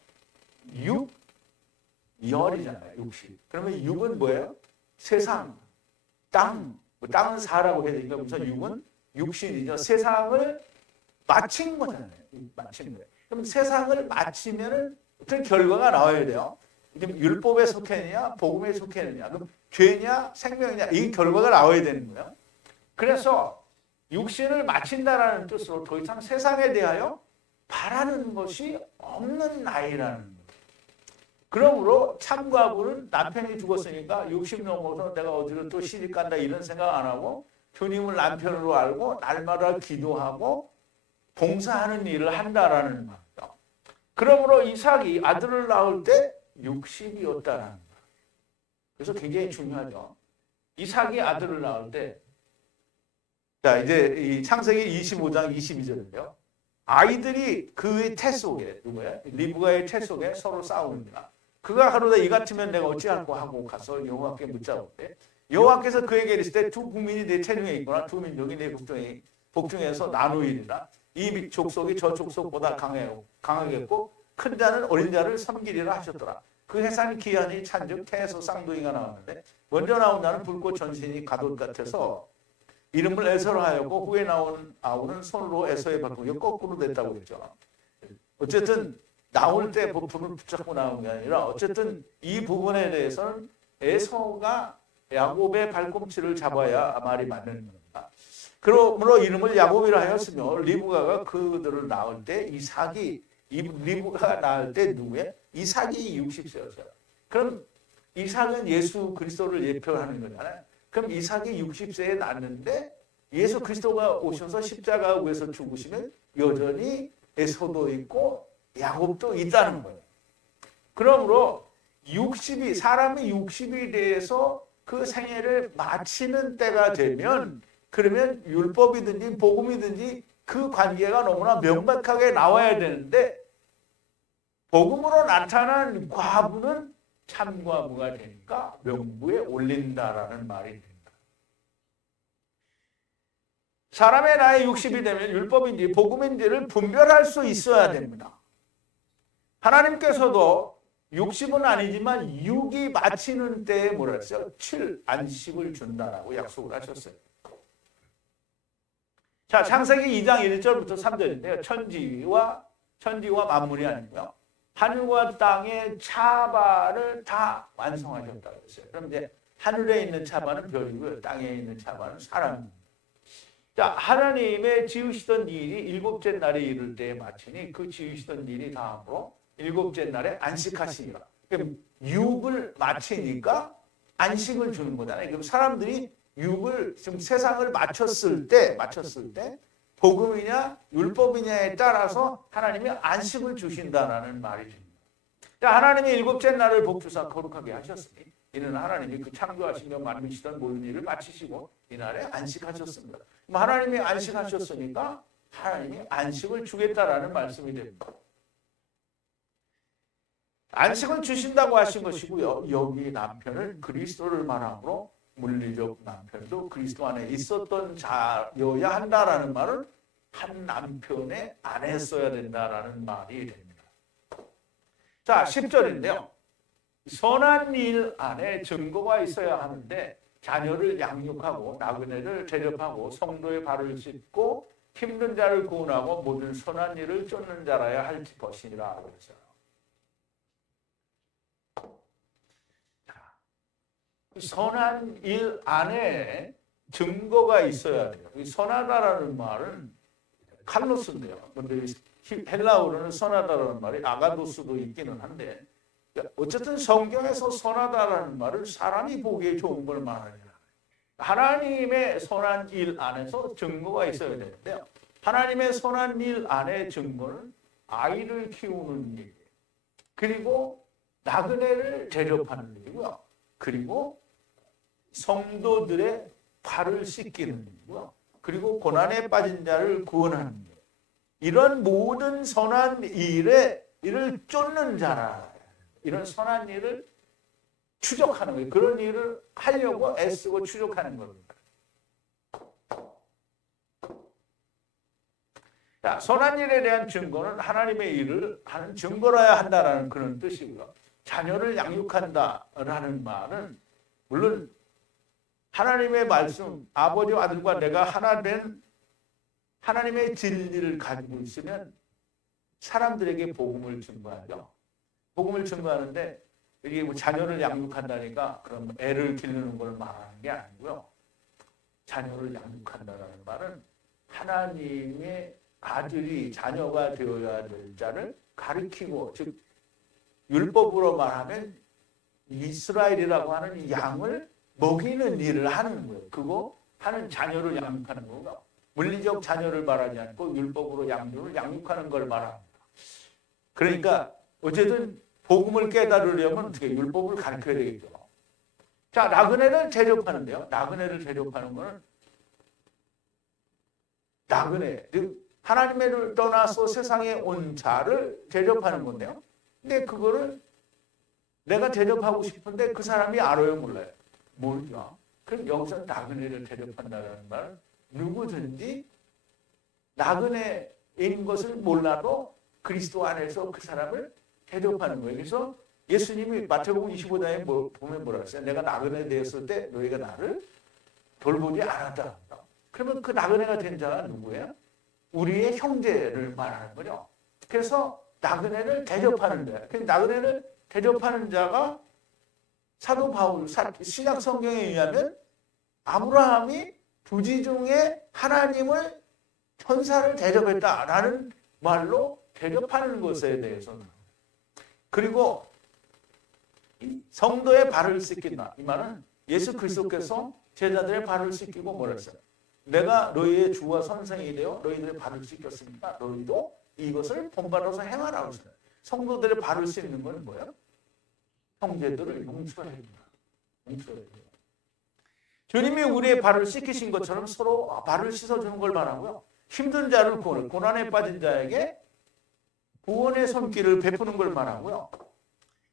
6열이잖아요. 60. 그러면 6은 뭐예요? 세상, 땅. 땅은 4라고 해야 되니까 우선 6은 육신이죠. 세상을 마친 거잖아요. 마친 거예요. 그럼 세상을 마치면은 어떤 결과가 나와야 돼요. 그럼 율법에 속했느냐, 복음에 속했느냐, 그럼 죄냐, 생명이냐, 이 결과가 나와야 되는 거예요. 그래서 육신을 마친다라는 뜻으로 더 이상 세상에 대하여 바라는 것이 없는 나이라는 거예요. 그러므로 참과부는 남편이 죽었으니까 60 넘어서 내가 어디로 또 시집 간다 이런 생각 안 하고 주님을 남편으로 알고 날마다 기도하고 봉사하는 일을 한다라는 말이죠. 그러므로 이삭이 아들을 낳을 때 60이었다라는 거예요. 그래서 굉장히 중요하죠. 이삭이 아들을 낳을 때, 자 이제 이 창세기 25장 22절인데요. 아이들이 그의 태 속에 누구예요? 리브가의 태 속에 서로 싸웁니다. 그가 하루다 이 같으면 내가 어찌할꼬 하고 가서 여호와께 묻자오되 여호와께서 그에게 이르시되 두 국민이 내 체중에 있거나 두 민족이 내 복중에서 나누이리라. 이 족속이 저 족속보다 강하겠고 큰 자는 어린 자를 섬기리라 하셨더라. 그 해산이 기한이 찬즉 태에서 쌍둥이가 나왔는데 먼저 나온 자는 불꽃 전신이 가돛 같아서 이름을 에서로 하였고 후에 나온 아우는 손으로 에서에 바꾸고 거꾸로 됐다고 했죠. 어쨌든 나올 때 불을 붙잡고 나온 게 아니라 어쨌든 이 부분에 대해서는 에서가 야곱의 발꿈치를 잡아야 말이 맞는 겁니다. 그러므로 이름을 야곱이라 하였으며 리브가가 그들을 낳을 때 이삭이 리브가가 낳을 때 누구예요? 이삭이 60세였어요. 그럼 이삭은 예수 그리스도를 예표하는 거잖아요. 그럼 이삭이 60세에 낳았는데 예수 그리스도가 오셔서 십자가 위에서 죽으시면 여전히 에서도 있고 야곱도 있다는 거예요. 그러므로 60이 사람이 60이 돼서 그 생애를 마치는 때가 되면 그러면 율법이든지 복음이든지 그 관계가 너무나 명백하게 나와야 되는데 복음으로 나타난 과부는 참과부가 되니까 명부에 올린다라는 말이 됩니다. 사람의 나이 60이 되면 율법인지 복음인지를 분별할 수 있어야 됩니다. 하나님께서도 60은 아니지만 6이 마치는 때에 뭐라 했어요? 7 안식을 준다라고 약속을 하셨어요. 자, 창세기 2장 1절부터 3절인데요. 천지와 만물이 아니고요. 하늘과 땅의 차반을 다 완성하셨다고 했어요. 그럼 이제 하늘에 있는 차반은 별이고요. 땅에 있는 차반은 사람입니다. 자, 하나님의 지으시던 일이 7째 날에 이를 때에 마치니 그 지으시던 일이 다음으로 7째 날에 안식하시니라. 그럼 6을 마치니까 안식을 주는 거잖아요. 그럼 사람들이 6을 지금 세상을 마쳤을 때 복음이냐 율법이냐에 따라서 하나님이 안식을 주신다라는 말이 됩니다. 자, 하나님이 7째 날을 복주사 거룩하게 하셨으니 이는 하나님이 그 창조하시며 만드시던 모든 일을 마치시고 이날에 안식하셨습니다. 하나님이 안식하셨으니까 하나님이 안식을 주겠다라는 말씀이 됩니다. 안식을 주신다고 하신 것이고요. 여기 남편은 그리스도를 말하므로 물리적 남편도 그리스도 안에 있었던 자여야 한다라는 말을 한 남편의 안에 써야 된다라는 말이 됩니다. 자, 10절인데요. 선한 일 안에 증거가 있어야 하는데 자녀를 양육하고 나그네를 대접하고 성도의 발을 씻고 힘든 자를 구원하고 모든 선한 일을 쫓는 자라야 할 것이니라 그랬어요. 선한 일 안에 증거가 있어야 돼요. 선하다라는 말은 칼로스인데요. 근데 헬라어로는 선하다라는 말이 아가도스도 있기는 한데 어쨌든 성경에서 선하다라는 말을 사람이 보기에 좋은 걸 말하냐. 하나님의 선한 일 안에서 증거가 있어야 되는데요. 하나님의 선한 일 안에 증거는 아이를 키우는 일, 그리고 나그네를 대접하는 일이고요. 그리고 성도들의 발을 씻기는 일이고요. 그리고 고난에 빠진 자를 구원하는 일. 이런 모든 선한 일을 쫓는 자라. 이런 선한 일을 추적하는 거예요. 그런 일을 하려고 애쓰고 추적하는 겁니다. 자, 선한 일에 대한 증거는 하나님의 일을 하는 증거라야 한다라는 그런 뜻이고요. 자녀를 양육한다라는 말은 물론 하나님의 말씀, 아버지와 아들과 내가 하나 된 하나님의 진리를 가지고 있으면 사람들에게 복음을 증거하죠. 복음을 증거하는데 이게 뭐 자녀를 양육한다니까 그럼 애를 기르는 걸 말하는 게 아니고요. 자녀를 양육한다는 말은 하나님의 아들이 자녀가 되어야 될 자를 가르치고, 즉 율법으로 말하면 이스라엘이라고 하는 이 양을 먹이는 일을 하는 거예요. 그거 하는 자녀를 양육하는 거고요. 물리적 자녀를 말하지 않고 율법으로 양육하는 걸 말합니다. 그러니까 어쨌든 복음을 깨달으려면 어떻게 율법을 가르쳐야 되겠죠. 자, 나그네를 대접하는데요. 나그네를 대접하는 거는 나그네, 즉 하나님을 떠나서 세상에 온 자를 대접하는 건데요. 근데 그거를 내가 대접하고 싶은데 그 사람이 알아요, 몰라요? 모르죠. 그럼 여기서 나그네를 대접한다는 말은 누구든지 나그네인 것을 몰라도 그리스도 안에서 그 사람을 대접하는 거예요. 그래서 예수님이 마태복음 25장에 보면 뭐라 했어요? 내가 나그네 되었을 때 너희가 나를 돌보지 않았다. 그러면 그 나그네가 된 자가 누구예요? 우리의 형제를 말하는 거죠. 그래서 나그네를 대접하는 자예요. 나그네를 대접하는 자가 사도 바울, 신약 성경에 의하면 아브라함이 부지 중에 하나님을 천사를 대접했다라는 말로 대접하는 것에 대해서는, 그리고 성도의 발을 씻긴다. 이 말은 예수 그리스도께서 제자들의 발을 씻기고 뭐라 했어요? 내가 너희의 주와 선생이 되어 너희들의 발을 씻겼으니까 너희도 이것을 본받아서 행하라고 했어요. 성도들의 발을 씻는 건 뭐예요? 형제들을 용서해 주라. 주님이 우리의 발을 씻기신 것처럼 서로 발을 씻어주는 걸 말하고요. 힘든 자를 구원을, 고난에 빠진 자에게 구원의 손길을 베푸는 걸 말하고요.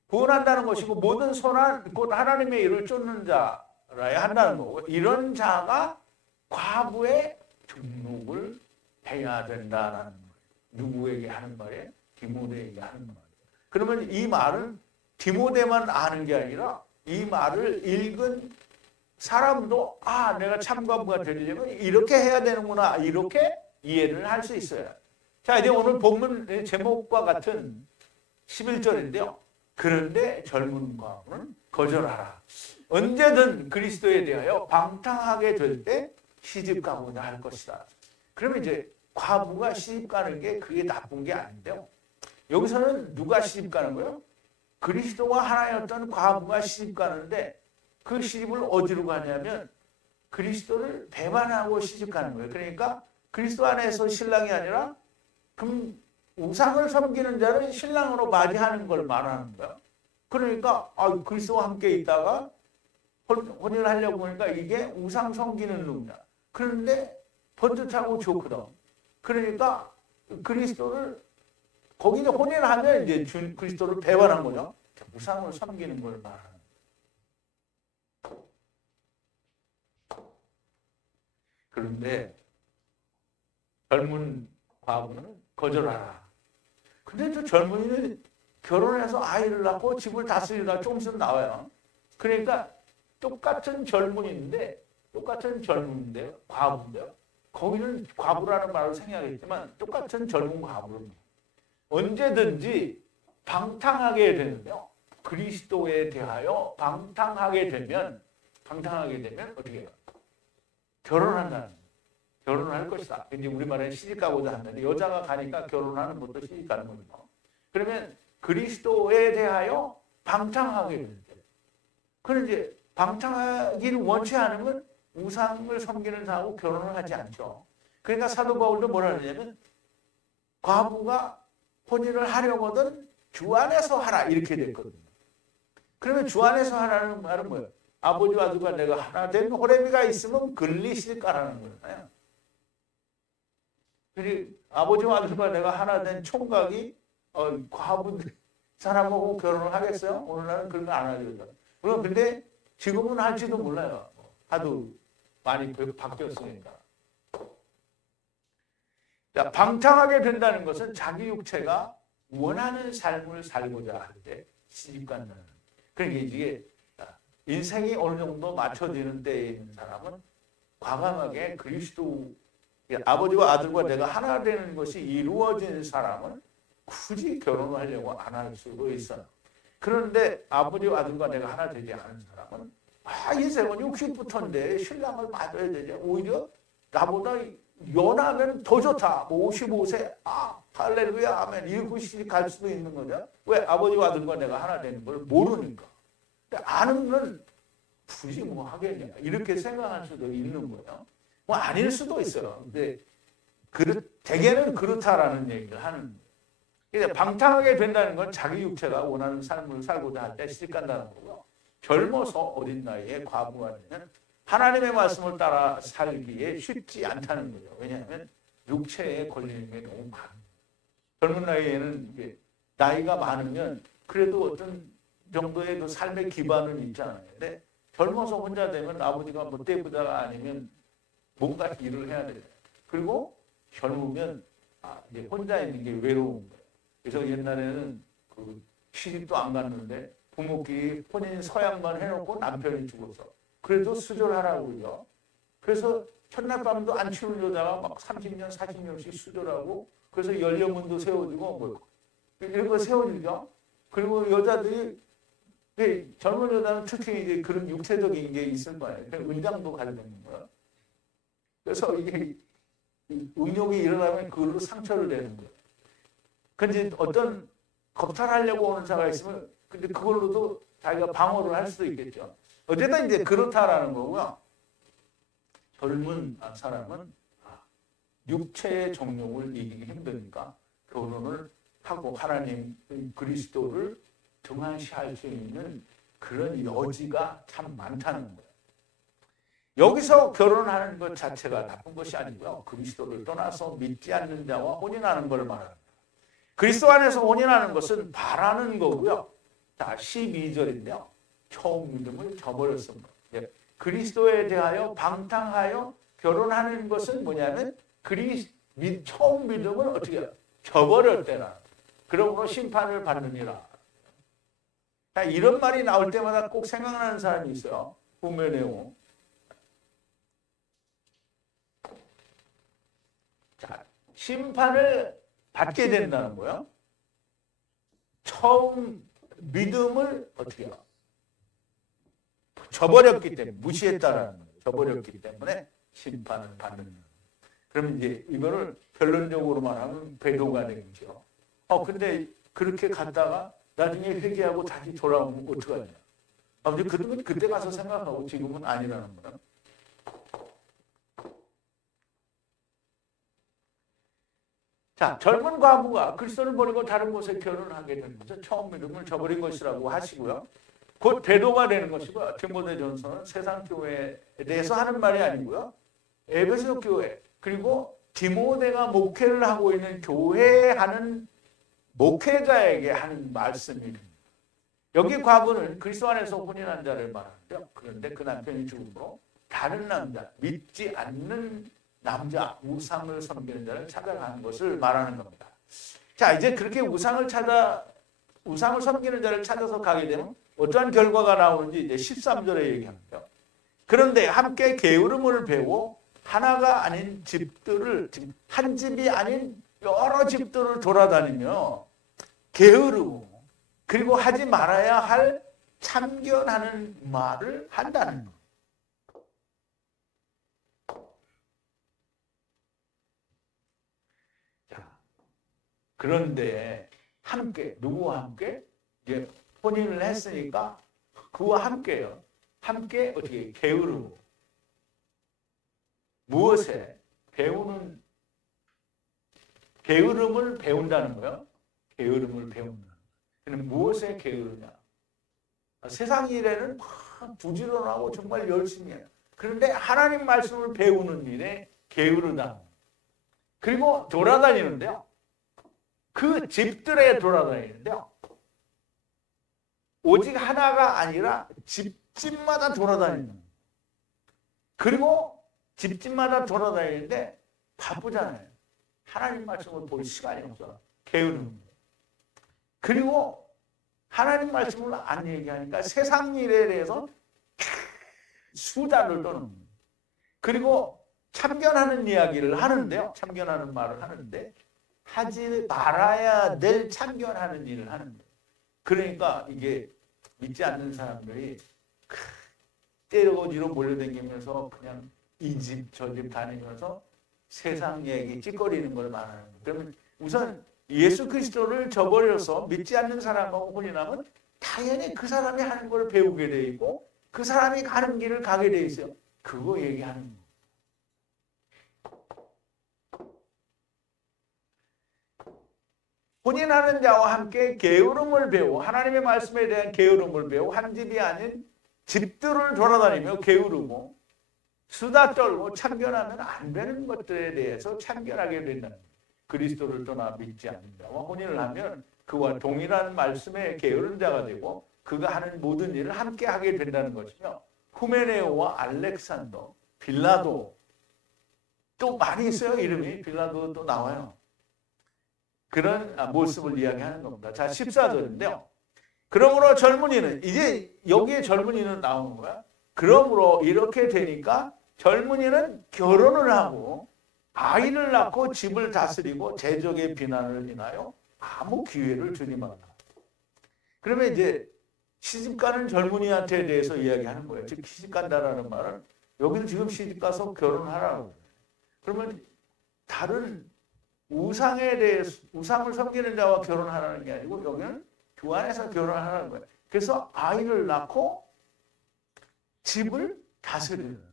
구원한다는 것이고 모든 선한 곧 하나님의 일을 쫓는 자라야 한다는 거고, 이런 자가 과부의 등록을 해야 된다는 거예요. 누구에게 하는 말이에요? 디모데에게 하는 말이에요. 그러면 이 말은 디모데만 아는 게 아니라 이 말을 읽은 사람도 내가 참과부가 되려면 이렇게 해야 되는구나, 이렇게 이해를 할 수 있어요. 자, 이제 오늘 본문 제목과 같은 11절인데요. 그런데 젊은 과부는 거절하라. 언제든 그리스도에 대하여 방탕하게 될 때 시집가고자 할 것이다. 그러면 이제 과부가 시집가는 게 그게 나쁜 게 아닌데요. 여기서는 누가 시집가는 거예요? 그리스도와 하나였던 과부가 시집가는데 그 시집을 어디로 가냐면 그리스도를 배반하고 시집가는 거예요. 그러니까 그리스도 안에서 신랑이 아니라 그럼 우상을 섬기는 자를 신랑으로 맞이하는 걸 말하는 거예요. 그러니까 그리스도와 함께 있다가 혼인을 하려고 하니까 이게 우상 섬기는 놈이야. 그런데 번듯하고 좋거든. 그러니까 그리스도를 거기서 혼인하면 이제 그리스도를 배반한 거죠. 우상을 섬기는 걸 말하는. 그런데 젊은 과부는 거절하라. 근데 저 젊은이는 결혼해서 아이를 낳고 집을 다스리다 좀 있으면 나와요. 그러니까 똑같은 젊은인데 과부인데요. 거기는 과부라는 말을 생각했지만 똑같은 젊은 과부는 언제든지 방탕하게 되는데요. 그리스도에 대하여 방탕하게 되면 어떻게 해요? 결혼을 할 것이다. 이제 우리말에 시집가고자 하는데 여자가 가니까 결혼하는 것도 시집가는 거죠. 그러면 그리스도에 대하여 방탕하게 된다. 그런데 방탕하기를 원치 않으면 우상을 섬기는 자하고 결혼을 하지 않죠. 그러니까 사도 바울도 뭐라 그러냐면 과부가 혼인을 하려거든 주 안에서 하라 이렇게 됐거든요. 그러면 주 안에서 하나는 말은 뭐예요? 아버지와 아들과 내가 하나 된 호레비가 있으면 걸리실까라는 거예요. 그리고 아버지와 아들과 내가 하나 된 총각이 과부 사람하고 결혼을 하겠어요? 오늘날은 그런 거 안 하죠. 물론 근데 지금은 할지도 몰라요. 하도 많이 바뀌었으니까. 자, 방탕하게 된다는 것은 자기 육체가 원하는 삶을 살고자 할 때 시집간다는. 그러니까 이게 인생이 어느 정도 맞춰지는 때에 있는 사람은 과감하게 그리스도 아버지와 아들과 내가 하나 되는 것이 이루어진 사람은 굳이 결혼을 하려고 안 할 수도 있어요. 그런데 아버지와 아들과 내가 하나 되지 않은 사람은 인생은 60부터인데 신랑을 맞아야 되지. 오히려 나보다 연하면 더 좋다. 55세 할렐루야 하면 이렇게 시집갈 수도 있는 거죠. 왜? 아버지와 아들과 내가 하나 되는 걸 모르니까. 아는 건 굳이 뭐 하겠냐 이렇게 생각할 수도 있는 거예요. 뭐 아닐 수도 있어요. 근데 대개는 그렇다라는 얘기를 하는 거예요. 방탕하게 된다는 건 자기 육체가 원하는 삶을 살고자 할 때 시집간다는 거고요. 젊어서 어린 나이에 과부가 되면 하나님의 말씀을 따라 살기에 쉽지 않다는 거죠. 왜냐하면 육체에 걸리는 게 너무 많아요. 젊은 나이에는 이게 나이가 많으면 그래도 어떤 정도의 그 삶의 기반은 있잖아요. 근데 젊어서 혼자 되면 아버지가 뭐 떼부자가 아니면 뭔가 일을 해야 돼요. 그리고 젊으면 이제 혼자 있는 게 외로운 거예요. 그래서 옛날에는 그 시집도 안 갔는데 부모끼리 혼인 서약만 해놓고 남편이 죽어서 그래도 수절하라고요. 그래서 첫날 밤도 안 치운 여자가 막 30년, 40년씩 수절하고 그래서 연료문도 세워주고 뭐 이런 거 세워주죠. 그리고 여자들이 젊은 여자는 특히 이제 그런 육체적인 게 있을 거예요. 은장도 가져다니는 거예요. 그래서 이게 음욕이 일어나면 그걸로 상처를 내는 거예요. 근데 어떤 겁탈하려고 오는 자가 있으면 근데 그걸로도 자기가 방어를 할 수도 있겠죠. 어쨌든 이제 그렇다라는 거고요. 젊은 사람은 육체의 정욕을 이기기 힘드니까 결혼을 하고 하나님 그리스도를 등한시할 수 있는 그런 여지가 참 많다는 거예요. 여기서 결혼하는 것 자체가 나쁜 것이 아니고요. 그리스도를 떠나서 믿지 않는 자와 혼인하는 걸 말합니다. 그리스도 안에서 혼인하는 것은 바라는 거고요. 자, 12절인데요. 처음 믿음을 저버렸습니다. 그리스도에 대하여 방탕하여 결혼하는 것은 뭐냐면 처음 믿음을 어떻게 해요? 저버렸대라. 그러므로 심판을 받느니라. 자, 이런 말이 나올 때마다 꼭 생각나는 사람이 있어요. 본문의 내용. 자, 심판을 받게 된다는 거예요. 처음 믿음을 어떻게 해요? 저버렸기 때문에, 무시했다라는 거예요. 저버렸기 때문에 심판을 받는 거예요. 그러면 이제 이거를 결론적으로 말하면 배도가 되겠죠. 근데 그렇게 갔다가 나중에 회개하고 다시 돌아오면 어떡하냐. 아무튼 그때 가서 생각하고 지금은 아니라는 거예요. 자, 젊은 과부가 그리스도를 버리고 다른 곳에 결혼을 하게 된 것은 처음 믿음을 저버린 것이라고 하시고요. 곧 배도가 되는 것이고요. 디모데전서는 세상 교회에 대해서 하는 말이 아니고요. 에베소 교회 그리고 디모데가 목회를 하고 있는 교회에 하는 목회자에게 하는 말씀입니다. 여기 과부는 그리스도 안에서 혼인한 자를 말하는데요. 그런데 그 남편이 죽음으로 다른 남자, 믿지 않는 남자, 우상을 섬기는 자를 찾아가는 것을 말하는 겁니다. 자, 이제 그렇게 우상을 섬기는 자를 찾아서 가게 되면 어떠한 결과가 나오는지 이제 13절에 얘기합니다. 그런데 함께 게으름을 배워 하나가 아닌 집들을, 한 집이 아닌 여러 집들을 돌아다니며 게으르고 그리고 하지 말아야 할 참견하는 말을 한다는 것. 자, 그런데 함께, 누구와 함께? 이제 혼인을 했으니까 그와 함께요. 함께 어떻게 게으르고 무엇에? 게으름을 배운다는 거예요. 게으름을 배운다. 그럼 무엇에 게으르냐? 세상 일에는 막 부지런하고 정말 열심히 해요. 그런데 하나님 말씀을 배우는 일에 게으르다. 그리고 돌아다니는데요. 그 집들에 돌아다니는데요. 오직 하나가 아니라 집집마다 돌아다니는. 그리고 집집마다 돌아다니는데 바쁘잖아요. 하나님 말씀을 볼 시간이 없어. 게으르는 거예요. 그리고 하나님 말씀을 안 얘기하니까 세상 일에 대해서 수다를 떠는 거예요. 그리고 참견하는 이야기를 하는데요. 참견하는 말을 하는데 하지 말아야 될 참견하는 일을 하는 거예요. 그러니까 이게 믿지 않는 사람들이 떼거지로 몰려다니면서 그냥 이 집 저 집 다니면서 세상 얘기 찌꺼리는 걸 말하는 거예요. 그러면 우선 예수 그리스도를 저버려서 믿지 않는 사람하고 혼인하면 당연히 그 사람이 하는 걸 배우게 돼 있고 그 사람이 가는 길을 가게 돼 있어요. 그거 얘기하는 거예요. 혼인하는 자와 함께 게으름을 배워 하나님의 말씀에 대한 게으름을 배워 한 집이 아닌 집들을 돌아다니며 게으르고 수다 떨고 참견하면 안 되는 것들에 대해서 참견하게 된다는 거예요. 그리스도를 떠나 믿지 않는 자와 혼인을 하면 그와 동일한 말씀에 게으른 자가 되고 그가 하는 모든 일을 함께 하게 된다는 것이며 후메네오와 알렉산더, 빌라도 또 많이 있어요. 이름이 빌라도 또 나와요. 그런 모습을 이야기하는 겁니다. 자, 14절인데요. 그러므로 젊은이는 이제 여기에 젊은이는 나오는 거야. 그러므로 이렇게 되니까 젊은이는 결혼을 하고 아이를 낳고 집을 다스리고 재적의 비난을 인하여 아무 기회를 주지 말라. 그러면 이제 시집가는 젊은이한테 대해서 이야기하는 거예요. 즉 시집간다라는 말은 여기는 지금 시집가서 결혼하라고. 그러면 다른 우상에 대해서 우상을 섬기는 자와 결혼하라는 게 아니고 여기는 주 안에서 결혼하라는 거예요. 그래서 아이를 낳고 집을 다스리는.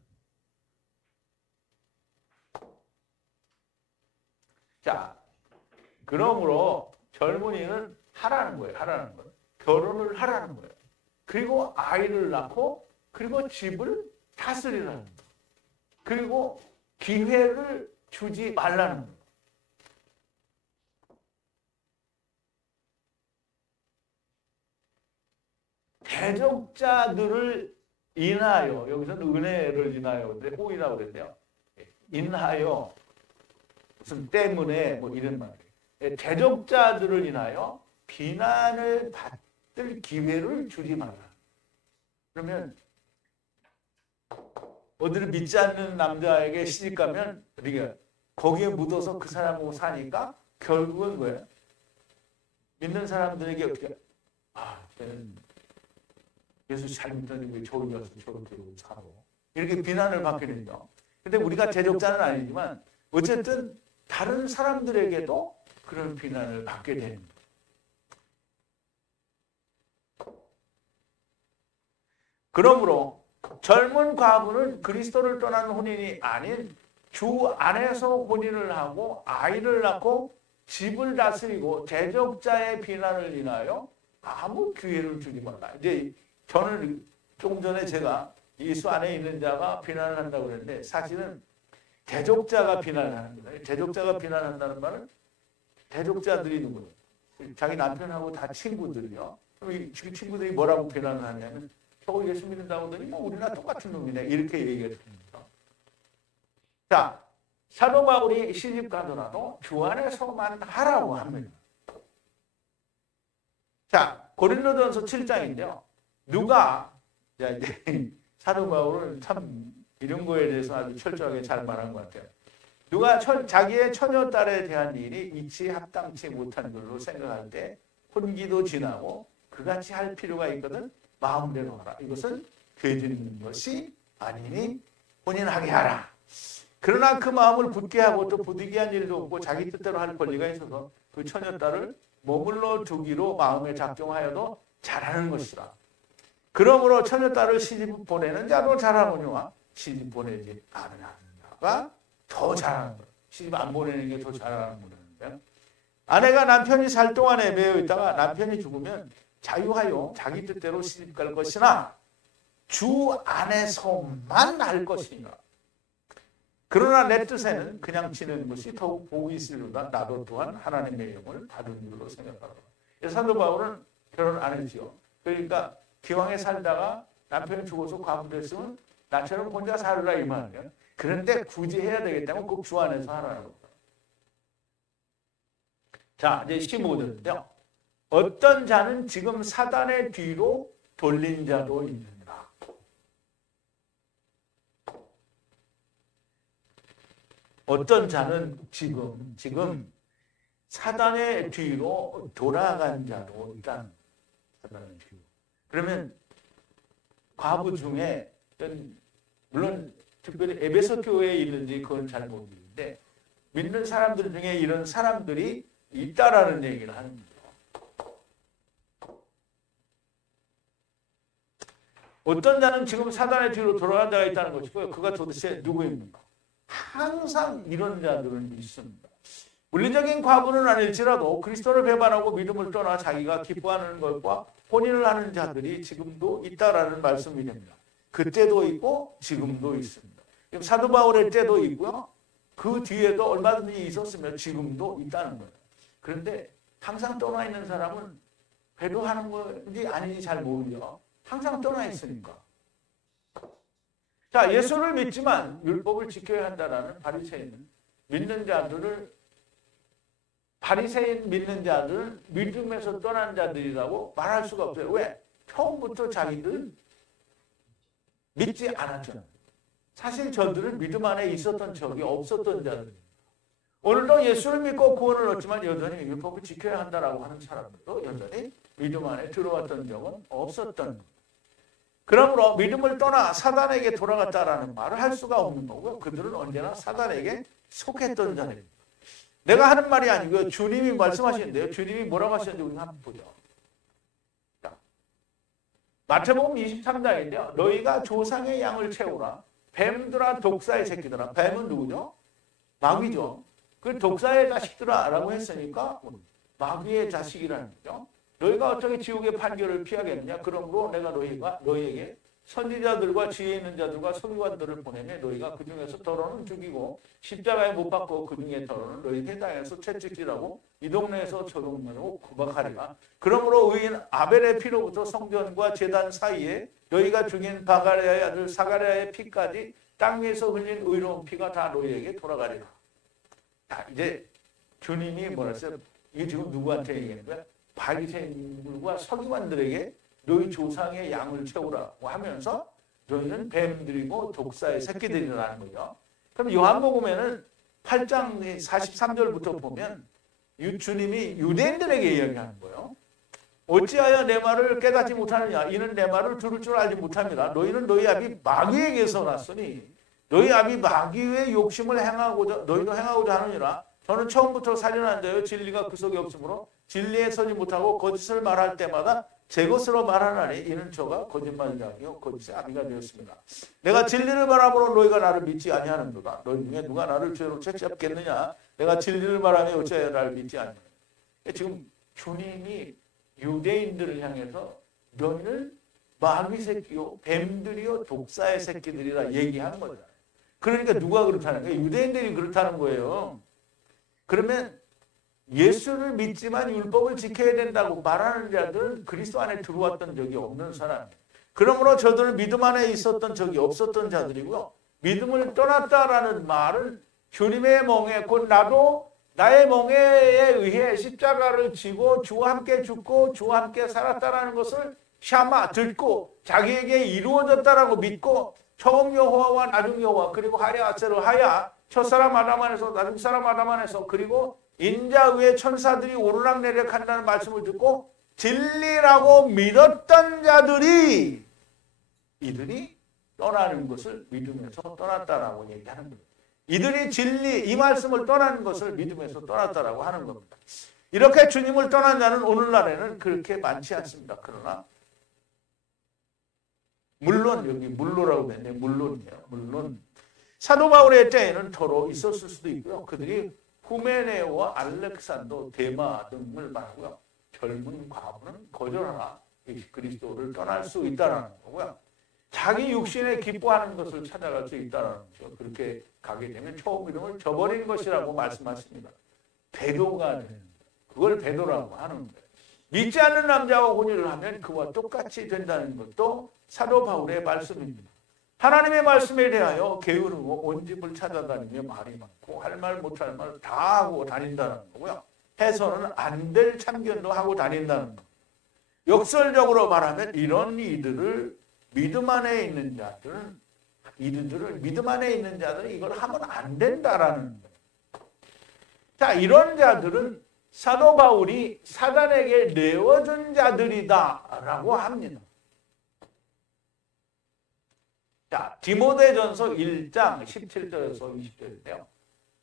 자, 그러므로 젊은이는 하라는 거예요. 하라는 거예요. 결혼을 하라는 거예요. 그리고 아이를 낳고 그리고 집을 다스리라는 거예요. 그리고 기회를 주지 말라는 거예요. 대적자들을 인하여, 여기서는 은혜를 인하여, 근데 호의라고 그랬대요. 인하여, 무슨 때문에, 뭐 이런 말이에요. 대적자들을 인하여 비난을 받을 기회를 주지 마라. 그러면, 어디를 믿지 않는 남자에게 시집가면, 우리가 거기에 묻어서 그 사람하고 사니까, 결국은 뭐예요? 믿는 사람들에게 어떻게, 쟤는 예수 잘 믿더니 왜 저기 가서 저렇게 살아. 이렇게 비난을 받게 되죠. 근데 우리가 제적자는 아니지만 어쨌든 다른 사람들에게도 그런 비난을 받게 됩니다. 그러므로 젊은 과부는 그리스도를 떠난 혼인이 아닌 주 안에서 혼인을 하고 아이를 낳고 집을 다스리고 제적자의 비난을 인하여 아무 기회를 주지 말라. 이제 저는 조금 전에 제가 예수 안에 있는 자가 비난을 한다고 그랬는데 사실은 대적자가 비난을 하는 거예요. 대적자가 비난한다는 말은 대적자들이 누구예요? 자기 남편하고 다 친구들이요. 그럼 이 친구들이 뭐라고 비난을 하냐면 저거 예수 믿는다고 하더니 뭐 우리나 똑같은 놈이네. 이렇게 얘기를 합니다. 자, 사도 바울이 시집 가더라도 주 안에서만 하라고 합니다. 자, 고린도전서 7장인데요. 누가 이제 사도 바울은 참 이런 거에 대해서 아주 철저하게 잘 말한 것 같아요. 누가 자기의 처녀딸에 대한 일이 이치 합당치 못한 걸로 생각할 때 혼기도 지나고 그같이 할 필요가 있거든 마음대로 하라. 이것은 죄짓는 것이 아니니 혼인하게 하라. 그러나 그 마음을 굳게 하고 또 부득이한 일도 없고 자기 뜻대로 할 권리가 있어서 그 처녀딸을 머물러 두기로 마음에 작정하여도 잘하는 것이라. 그러므로 처녀딸을 시집 보내는 자도 잘하거니와 시집 보내지 않은 자가 더 잘하는 거예요. 시집 안 보내는 게 더 잘하는 거예요. 아내가 남편이 살 동안에 매여 있다가 남편이 죽으면 자유하여 자기 뜻대로 시집갈 것이나 주 안에서만 할 것이니라. 그러나 내 뜻에는 그냥 지내는 것이 더욱 복이 있으려다 나도 또한 하나님의 영을 받은 줄로 생각하라. 사도 바울은 결혼 안 했지요. 그러니까 기왕에 살다가 남편이 죽어서 과부됐으면 나처럼 혼자 살으라 이 말이에요. 그런데 굳이 해야 되겠다면 꼭 주 안에서 하라는 겁니다. 자, 이제 15절인데요. 어떤 자는 지금 사단의 뒤로 돌린 자도 있느니라. 어떤 자는 지금 사단의 뒤로 돌아간 자도 있다는 사단의 뒤로. 그러면 과부 중에 물론 특별히 에베소 교회에 있는지 그건 잘 모르겠는데 믿는 사람들 중에 이런 사람들이 있다라는 얘기를 하는 거예요. 어떤 자는 지금 사단의 뒤로 돌아간 자가 있다는 것이고요. 그가 도대체 누구입니까? 항상 이런 자들은 있습니다. 물리적인 과부는 아닐지라도 그리스도를 배반하고 믿음을 떠나 자기가 기뻐하는 것과 혼인을 하는 자들이 지금도 있다라는 말씀이 됩니다. 그때도 있고 지금도 있습니다. 사도 바울의 때도 있고요. 그 뒤에도 얼마든지 있었으면 지금도 있다는 거예요. 그런데 항상 떠나 있는 사람은 배도하는 건지 아닌지 잘 모르죠. 항상 떠나 있으니까. 자, 예수를 믿지만 율법을 지켜야 한다라는 바리새인 믿는 자들을 믿음에서 떠난 자들이라고 말할 수가 없어요. 왜? 처음부터 자기들 믿지 않았죠. 사실 저들은 믿음 안에 있었던 적이 없었던 자들입니다. 오늘도 예수를 믿고 구원을 얻지만 여전히 율법을 지켜야 한다라고 하는 사람들도 여전히 믿음 안에 들어왔던 적은 없었던 겁니다. 그러므로 믿음을 떠나 사단에게 돌아갔다라는 말을 할 수가 없는 거고요. 그들은 언제나 사단에게 속했던 자들입니다. 내가 하는 말이 아니고요. 주님이 말씀하시는데요. 주님이 뭐라고 하셨는지 우리 한번 보죠. 마태복음 23장인데요. 너희가 조상의 양을 채우라. 뱀들아 독사의 새끼들아. 뱀은 누구죠? 마귀죠. 그 독사의 자식들아 라고 했으니까 마귀의 자식이라는 거죠. 너희가 어떻게 지옥의 판결을 피하겠느냐? 그러므로 내가 너희에게 선지자들과 지혜 있는 자들과 서기관들을 보내매 너희가 그 중에서 더러는 죽이고 십자가에 못 박고 그 중에 더러는 너희 회당에서 채찍질하고 이 동네에서 저 동네로 구박하리라. 그러므로 의인 아벨의 피로부터 성전과 제단 사이에 너희가 죽인 바가랴의 아들 사가랴의 피까지 땅 위에서 흘린 의로운 피가 다 너희에게 돌아가리라. 자, 이제 주님이 뭐라 했어요? 이게 지금 누구한테 얘기하는 거야? 바리새인들과 서기관들에게 너희 조상의 양을 채우라고 하면서 너희는 뱀들이고 독사의 새끼들이라는 거죠. 그럼 요한복음에는 8장 43절부터 보면 주님이 유대인들에게 이야기하는 거예요. 어찌하여 내 말을 깨닫지 못하느냐? 이는 내 말을 들을 줄 알지 못합니다. 너희는 너희 아비 마귀에게서 났으니 너희 아비 마귀의 욕심을 너희도 행하고자 하느니라. 저는 처음부터 살인한 자요 진리가 그 속에 없으므로 진리에 서지 못하고 거짓을 말할 때마다 제 것으로 말하나니 이는 저가 거짓말장이요 거짓의 아비가 되었습니다. 내가 진리를 말함으로 너희가 나를 믿지 아니하는도다. 너희 중에 누가 나를 죄로 채찍잡겠느냐? 내가 진리를 말하며 어찌하여 나를 믿지 아니하느냐? 지금 주님이 유대인들을 향해서 너희는 마귀 새끼요 뱀들이요 독사의 새끼들이라 얘기하는 거잖아요. 그러니까 누가 그렇다는 거예요? 유대인들이 그렇다는 거예요. 그러면 예수를 믿지만 율법을 지켜야 된다고 말하는 자들은 그리스도 안에 들어왔던 적이 없는 사람이에요. 그러므로 저들은 믿음 안에 있었던 적이 없었던 자들이고요. 믿음을 떠났다라는 말은 주님의 멍에 곧 나도 나의 멍에에 의해 십자가를 지고 주와 함께 죽고 주와 함께 살았다라는 것을 샤마 듣고 자기에게 이루어졌다라고 믿고 처음 여호와와 나중 여호와 그리고 하랴 아세로 하야 첫사람 아담 안에서 나중 사람 아담 안에서 그리고 인자 위에 천사들이 오르락내리락 한다는 말씀을 듣고 진리라고 믿었던 자들이 이들이 떠나는 것을 믿으면서 떠났다라고 얘기하는 겁니다. 이들이 진리 이 말씀을 떠나는 것을 믿으면서 떠났다라고 하는 겁니다. 이렇게 주님을 떠난 자는 오늘날에는 그렇게 많지 않습니다. 그러나 물론 여기 물로라고 했는데 물론이에요. 물론 사도 바울의 때에는 더러 있었을 수도 있고요. 그들이 후메네오와 알렉산더, 데마 등을 말하고요. 젊은 과부는 거절하나 그리스도를 떠날 수 있다는 거고요. 자기 육신에 기뻐하는 것을 찾아갈 수 있다는 거죠. 그렇게 가게 되면 처음 믿음을 저버린 것이라고 말씀하십니다. 배도가 되는 그걸 배도라고 하는 거예요. 믿지 않는 남자와 혼인을 하면 그와 똑같이 된다는 것도 사도 바울의 말씀입니다. 하나님의 말씀에 대하여 게으르고 온 집을 찾아다니며 말이 많고 할 말 못할 말 다 하고 다닌다는 거고요. 해서는 안 될 참견도 하고 다닌다는 거. 역설적으로 말하면 이런 이들을 믿음 안에 있는 자들은 이걸 하면 안 된다라는 거예요. 자, 이런 자들은 사도 바울이 사단에게 내어준 자들이다라고 합니다. 자, 디모데전서 1장 17절에서 20절인데요.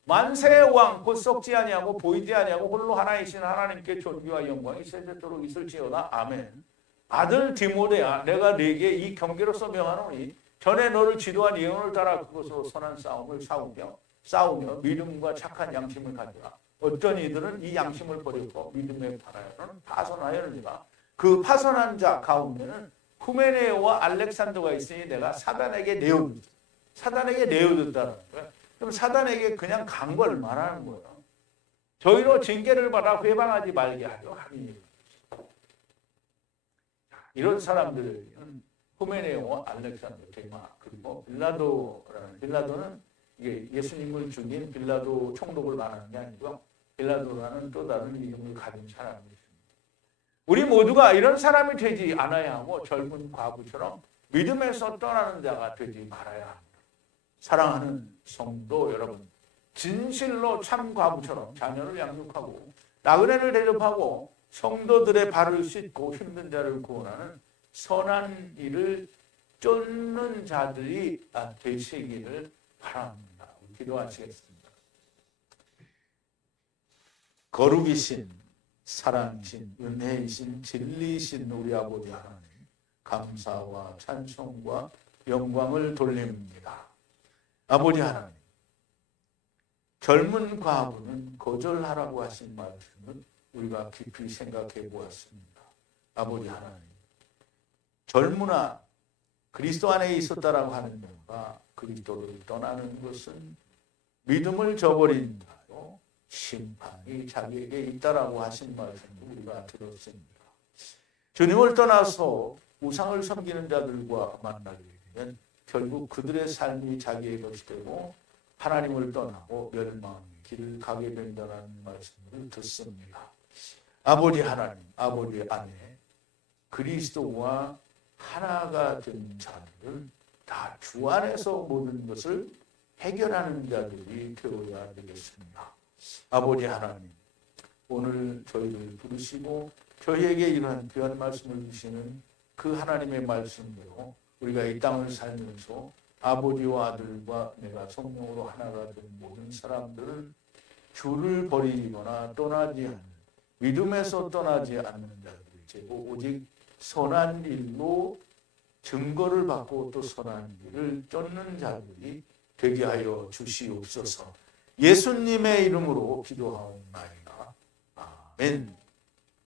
만세의 왕 곧 썩지 아니하고 보이지 아니하고 홀로 하나이신 하나님께 존귀와 영광이 세세토록 있을지어다. 아멘. 아들 디모데야, 내가 네게 이 경계로서 명하노니 전에 너를 지도한 예언을 따라 그것으로 선한 싸움을 싸우며 믿음과 착한 양심을 가져라. 어떤 이들은 이 양심을 버리고 믿음에 반하여는 파선하였느니라. 그 파선한 자 가운데는 후메네오와 알렉산더가 있으니 내가 사단에게 내어줬다는 거예요. 그럼 사단에게 그냥 간 걸 말하는 거예요. 저희로 징계를 받아 회방하지 말게 하려 함이니라. 이런 사람들은 후메네오와 알렉산더, 데마, 그리고 빌라도는 이게 예수님을 죽인 빌라도 총독을 말하는 게 아니고 빌라도라는 또 다른 이름을 가진 사람이 있습니다. 우리 모두가 이런 사람이 되지 않아야 하고 젊은 과부처럼 믿음에서 떠나는 자가 되지 말아야 합니다. 사랑하는 성도 여러분, 진실로 참 과부처럼 자녀를 양육하고 나그네를 대접하고 성도들의 발을 씻고 힘든 자를 구원하는 선한 일을 쫓는 자들이 되시기를 바랍니다. 기도하시겠습니다. 거룩이신, 사랑이신, 은혜이신, 진리이신 우리 아버지 하나님, 감사와 찬송과 영광을 돌립니다. 아버지 하나님, 젊은 과부는 거절하라고 하신 말씀을 우리가 깊이 생각해 보았습니다. 아버지 하나님, 젊으나 그리스도 안에 있었다라고 하는 자가 그리스도를 떠나는 것은 믿음을 저버린 자요, 심판이 자기에게 있다라고 하신 말씀을 우리가 들었습니다. 주님을 떠나서 우상을 섬기는 자들과 만나게 되면 결국 그들의 삶이 자기의 것이 되고 하나님을 떠나고 멸망의 길을 가게 된다는 말씀을 듣습니다. 아버지 하나님, 아버지 안에 그리스도와 하나가 된 자들은 다 주 안에서 모든 것을 해결하는 자들이 되어야 되겠습니다. 아버지 하나님, 오늘 저희를 부르시고 저희에게 이러한 귀한 말씀을 주시는 그 하나님의 말씀으로 우리가 이 땅을 살면서 아버지와 아들과 내가 성령으로 하나가 된 모든 사람들은 주를 버리거나 떠나지 않는, 믿음에서 떠나지 않는 자들이고 오직 선한 일로 증거를 받고 또 선한 일을 쫓는 자들이 되게 하여 주시옵소서. 예수님의 이름으로 기도하옵나이다. 아멘.